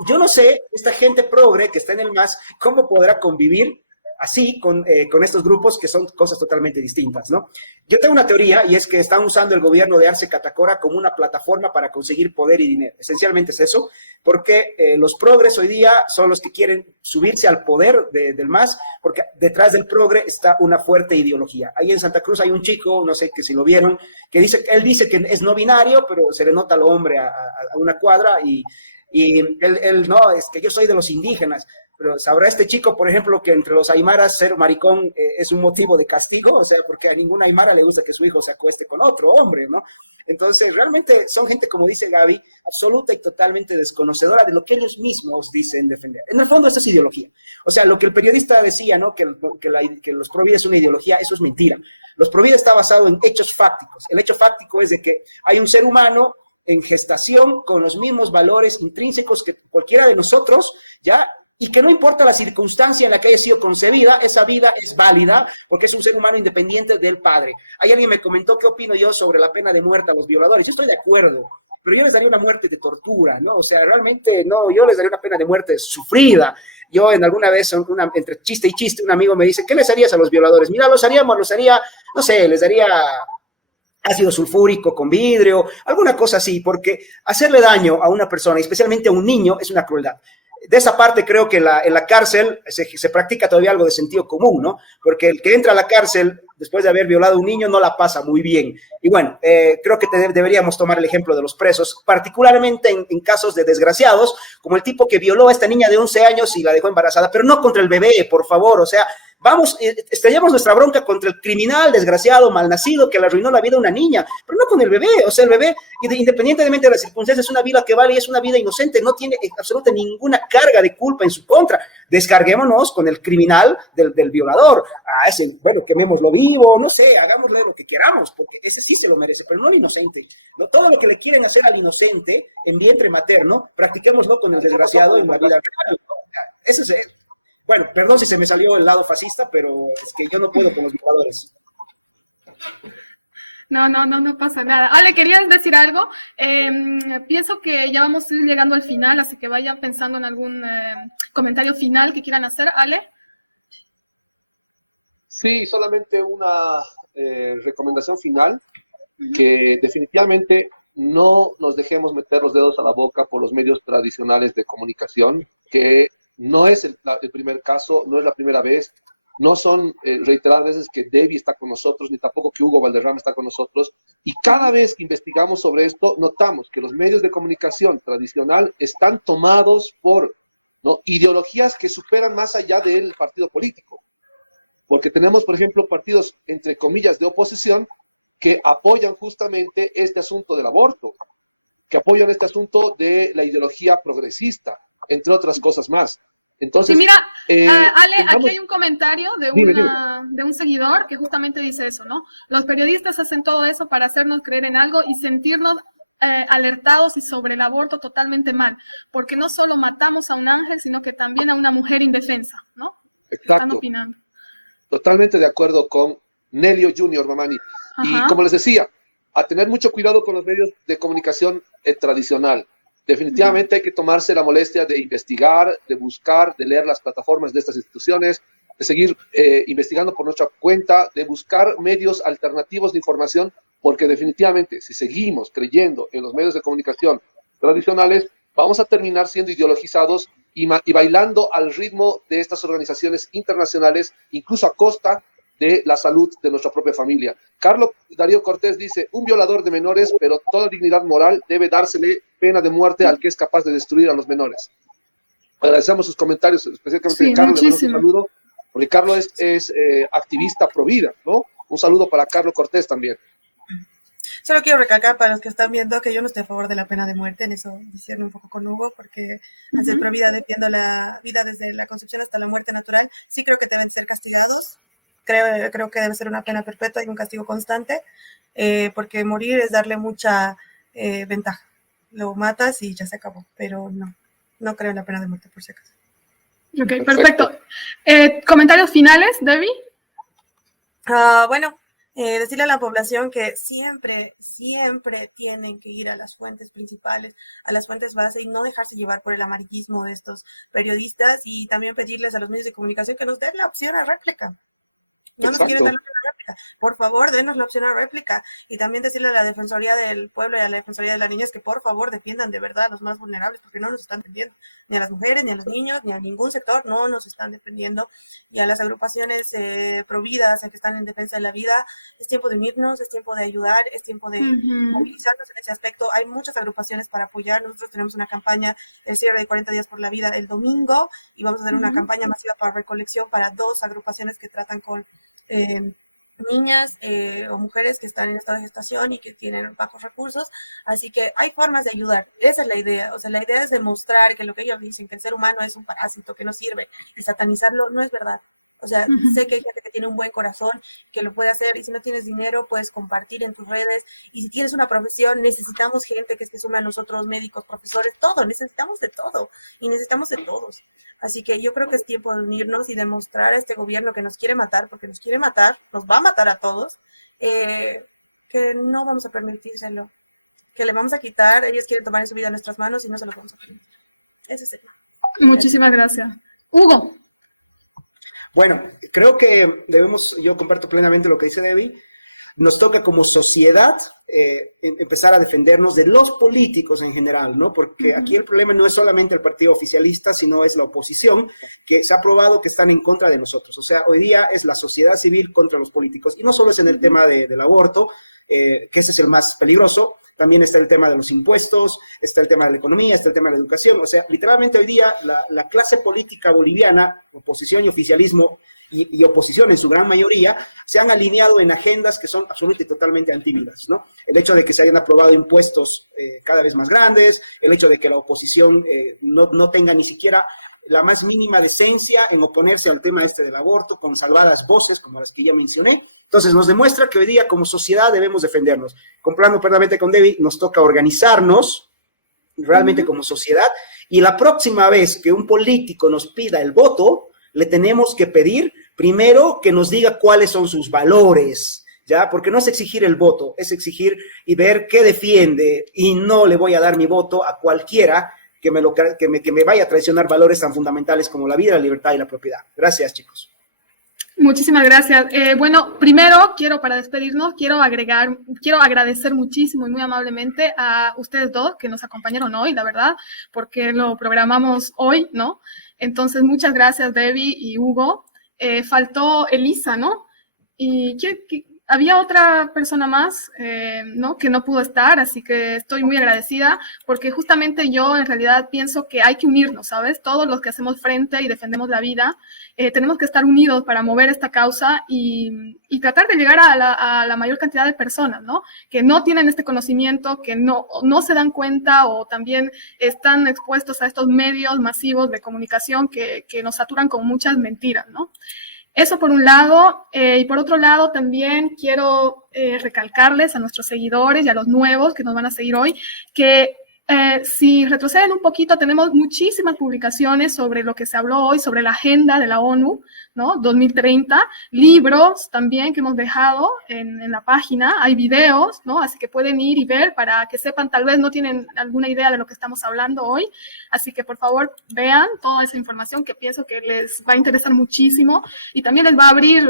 yo no sé, esta gente progre que está en el MAS, ¿cómo podrá convivir así con estos grupos que son cosas totalmente distintas, ¿no? Yo tengo una teoría y es que están usando el gobierno de Arce Catacora como una plataforma para conseguir poder y dinero. Esencialmente es eso, porque los progres hoy día son los que quieren subirse al poder del MAS, porque detrás del progre está una fuerte ideología. Ahí en Santa Cruz hay un chico, no sé que si lo vieron, que él dice que es no binario, pero se le nota al hombre a una cuadra y él no, es que yo soy de los indígenas. Pero sabrá este chico, por ejemplo, que entre los aymaras ser maricón es un motivo de castigo, o sea, porque a ninguna aymara le gusta que su hijo se acueste con otro hombre, ¿no? Entonces, realmente son gente, como dice Gaby, absoluta y totalmente desconocedora de lo que ellos mismos dicen defender. En el fondo, esto es ideología. O sea, lo que el periodista decía, ¿no? Que los pro vida es una ideología, eso es mentira. Los pro vida está basado en hechos fácticos. El hecho fáctico es de que hay un ser humano en gestación con los mismos valores intrínsecos que cualquiera de nosotros, ¿ya? Y que no importa la circunstancia en la que haya sido concebida, esa vida es válida porque es un ser humano independiente del padre. Hay alguien me comentó qué opino yo sobre la pena de muerte a los violadores. Yo estoy de acuerdo, pero yo les daría una muerte de tortura, ¿no? O sea, realmente no, yo les daría una pena de muerte sufrida. Yo en alguna vez, entre chiste y chiste, un amigo me dice, ¿qué les harías a los violadores? Mira, los haría, no sé, les daría ácido sulfúrico con vidrio, alguna cosa así, porque hacerle daño a una persona, especialmente a un niño, es una crueldad. De esa parte creo que en la cárcel se practica todavía algo de sentido común, ¿no? Porque el que entra a la cárcel después de haber violado a un niño no la pasa muy bien. Y bueno, creo que deberíamos tomar el ejemplo de los presos, particularmente en casos de desgraciados, como el tipo que violó a esta niña de 11 años y la dejó embarazada, pero no contra el bebé, por favor, o sea, vamos, estrellamos nuestra bronca contra el criminal, desgraciado, malnacido, que le arruinó la vida a una niña, pero no con el bebé. O sea, el bebé, independientemente de las circunstancias, es una vida que vale y es una vida inocente, no tiene absolutamente ninguna carga de culpa en su contra. Descarguémonos con el criminal del violador. A ese, bueno, quemémoslo vivo, no sé, hagámosle lo que queramos, porque ese sí se lo merece, pero no al inocente. No, todo lo que le quieren hacer al inocente en vientre materno, practiquémoslo con el desgraciado en la vida real, ¿no? Ese es. Bueno, perdón si se me salió el lado fascista, pero es que yo no puedo con los violadores. No pasa nada. Ale, ¿querías decir algo? Pienso que ya vamos a ir llegando al final, así que vayan pensando en algún comentario final que quieran hacer. Ale. Sí, solamente una recomendación final, que definitivamente no nos dejemos meter los dedos a la boca por los medios tradicionales de comunicación, que no es el primer caso, no es la primera vez, no son reiteradas veces que Debbie está con nosotros, ni tampoco que Hugo Valderrama está con nosotros, y cada vez que investigamos sobre esto, notamos que los medios de comunicación tradicional están tomados por, ¿no?, ideologías que superan más allá del partido político, porque tenemos, por ejemplo, partidos, entre comillas, de oposición, que apoyan justamente este asunto del aborto, que apoyan este asunto de la ideología progresista, entre otras cosas más. Entonces, sí, mira, Ale, aquí hay un comentario de un seguidor que justamente dice eso, ¿no? Los periodistas hacen todo eso para hacernos creer en algo y sentirnos alertados y sobre el aborto totalmente mal, porque no solo matamos a un ángel, sino que también a una mujer indefensa, ¿no? Exacto. Están opinando. Totalmente de acuerdo con Nelio Junior Mamani. Y como les decía, a tener mucho cuidado con los medios de comunicación tradicional. Definitivamente hay que tomarse la molestia de investigar, de buscar, de leer las plataformas de estas instituciones, de seguir investigando por nuestra cuenta, de buscar medios alternativos de información, porque definitivamente si seguimos creyendo en los medios de comunicación tradicionales, vamos a terminar siendo ideologizados y bailando al ritmo de estas organizaciones internacionales, incluso a costa de la salud de nuestra propia familia. Carlos Darío Cortés dice, un violador de menores, pero toda dignidad moral debe dársele pena de muerte al que es capaz de destruir a los menores. Agradecemos sus comentarios, especialmente de Carlos, le mando un saludo, porque Carlos es activista pro vida, ¿no? Un saludo para Carlos Cortés también. Solo quiero recalcar para los que están viendo que yo no estoy a favor de la pena de muerte, en eso diciendo un poco con Hugo, porque al ser pro vida defiendo la vida desde la concepción hasta la muerte natural. Sí creo que deben ser castigados creo que debe ser una pena perpetua y un castigo constante, porque morir es darle mucha ventaja. Lo matas y ya se acabó, pero no creo en la pena de muerte, por si acaso. Ok, perfecto. ¿Comentarios finales, Debbie? Bueno, decirle a la población que siempre tienen que ir a las fuentes principales, a las fuentes base, y no dejarse llevar por el amarillismo de estos periodistas, y también pedirles a los medios de comunicación que nos den la opción a réplica. No nos quieren dar la opción a réplica. Por favor, denos la opción a réplica. Y también decirle a la Defensoría del Pueblo y a la Defensoría de las Niñas que por favor defiendan de verdad a los más vulnerables, porque no nos están defendiendo. Ni a las mujeres, ni a los niños, ni a ningún sector, no nos están defendiendo. Y a las agrupaciones providas que están en defensa de la vida, es tiempo de unirnos, es tiempo de ayudar, es tiempo de movilizarnos en ese aspecto. Hay muchas agrupaciones para apoyar. Nosotros tenemos una campaña, el cierre de 40 días por la vida, el domingo, y vamos a hacer una campaña masiva para recolección para 2 agrupaciones que tratan con niñas o mujeres que están en estado de gestación y que tienen bajos recursos, así que hay formas de ayudar. Esa es la idea. O sea, la idea es demostrar que lo que ellos dicen, que el ser humano es un parásito, que no sirve, y satanizarlo, no es verdad. O sea, sé que hay gente que tiene un buen corazón, que lo puede hacer, y si no tienes dinero, puedes compartir en tus redes, y si tienes una profesión, necesitamos gente que se sume a nosotros, médicos, profesores, todo, necesitamos de todo, y necesitamos de todos. Así que yo creo que es tiempo de unirnos y demostrar a este gobierno que nos quiere matar, porque nos quiere matar, nos va a matar a todos, que no vamos a permitírselo, que le vamos a quitar. Ellos quieren tomar en su vida en nuestras manos y no se los vamos a permitir. Ese es el tema. Muchísimas gracias. Hugo. Bueno, creo que yo comparto plenamente lo que dice Debbie. Nos toca como sociedad empezar a defendernos de los políticos en general, ¿no? Porque aquí el problema no es solamente el partido oficialista, sino es la oposición, que se ha probado que están en contra de nosotros. O sea, hoy día es la sociedad civil contra los políticos. Y no solo es en el tema del aborto, que ese es el más peligroso, también está el tema de los impuestos, está el tema de la economía, está el tema de la educación. O sea, literalmente hoy día la clase política boliviana, oposición y oficialismo, y oposición en su gran mayoría, se han alineado en agendas que son absolutamente y totalmente antividas, ¿no? El hecho de que se hayan aprobado impuestos cada vez más grandes, el hecho de que la oposición no tenga ni siquiera la más mínima decencia en oponerse al tema del aborto, con salvadas voces como las que ya mencioné. Entonces nos demuestra que hoy día como sociedad debemos defendernos. Comprando plenamente con Debbie, nos toca organizarnos realmente como sociedad, y la próxima vez que un político nos pida el voto, le tenemos que pedir primero que nos diga cuáles son sus valores, ¿ya? Porque no es exigir el voto, es exigir y ver qué defiende, y no le voy a dar mi voto a cualquiera que me vaya a traicionar valores tan fundamentales como la vida, la libertad y la propiedad. Gracias, chicos. Muchísimas gracias. Bueno, primero para despedirnos, quiero agradecer muchísimo y muy amablemente a ustedes dos que nos acompañaron hoy, la verdad, porque lo programamos hoy, ¿no? Entonces, muchas gracias, Debbie y Hugo. Faltó Elisa, ¿no? Y había otra persona más, ¿no? Que no pudo estar, así que estoy muy agradecida, porque justamente yo en realidad pienso que hay que unirnos, ¿sabes? Todos los que hacemos frente y defendemos la vida, tenemos que estar unidos para mover esta causa y tratar de llegar a la mayor cantidad de personas, ¿no? Que no tienen este conocimiento, que no se dan cuenta, o también están expuestos a estos medios masivos de comunicación que nos saturan con muchas mentiras, ¿no? Eso por un lado, y por otro lado también quiero recalcarles a nuestros seguidores y a los nuevos que nos van a seguir hoy, que si retroceden un poquito, tenemos muchísimas publicaciones sobre lo que se habló hoy, sobre la agenda de la ONU, ¿no? 2030, libros también que hemos dejado en la página, hay videos, ¿no? Así que pueden ir y ver para que sepan, tal vez no tienen alguna idea de lo que estamos hablando hoy, así que por favor vean toda esa información que pienso que les va a interesar muchísimo y también les va a abrir,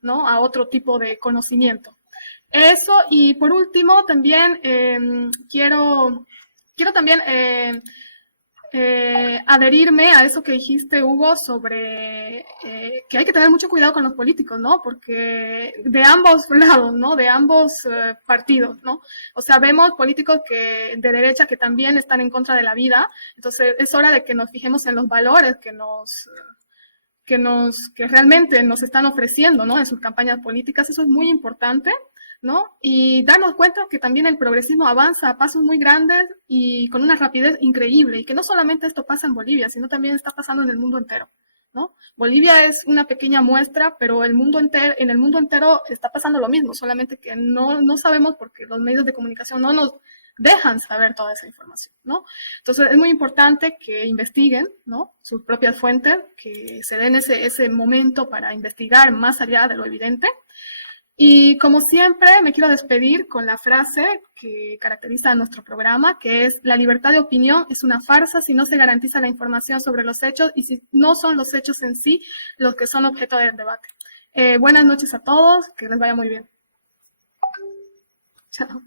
¿no? A otro tipo de conocimiento. Eso, y por último también quiero también adherirme a eso que dijiste, Hugo, sobre que hay que tener mucho cuidado con los políticos, ¿no? Porque de ambos lados, ¿no? De ambos partidos, ¿no? O sea, vemos políticos de derecha que también están en contra de la vida. Entonces, es hora de que nos fijemos en los valores que realmente nos están ofreciendo, ¿no? En sus campañas políticas. Eso es muy importante, ¿no? Y darnos cuenta que también el progresismo avanza a pasos muy grandes y con una rapidez increíble, y que no solamente esto pasa en Bolivia, sino también está pasando en el mundo entero, ¿no? Bolivia es una pequeña muestra, pero en el mundo entero está pasando lo mismo, solamente que no sabemos porque los medios de comunicación no nos dejan saber toda esa información, ¿no? Entonces es muy importante que investiguen, ¿no?, sus propias fuentes, que se den ese momento para investigar más allá de lo evidente. Y como siempre, me quiero despedir con la frase que caracteriza a nuestro programa, que es: la libertad de opinión es una farsa si no se garantiza la información sobre los hechos y si no son los hechos en sí los que son objeto del debate. Buenas noches a todos, que les vaya muy bien. Chao.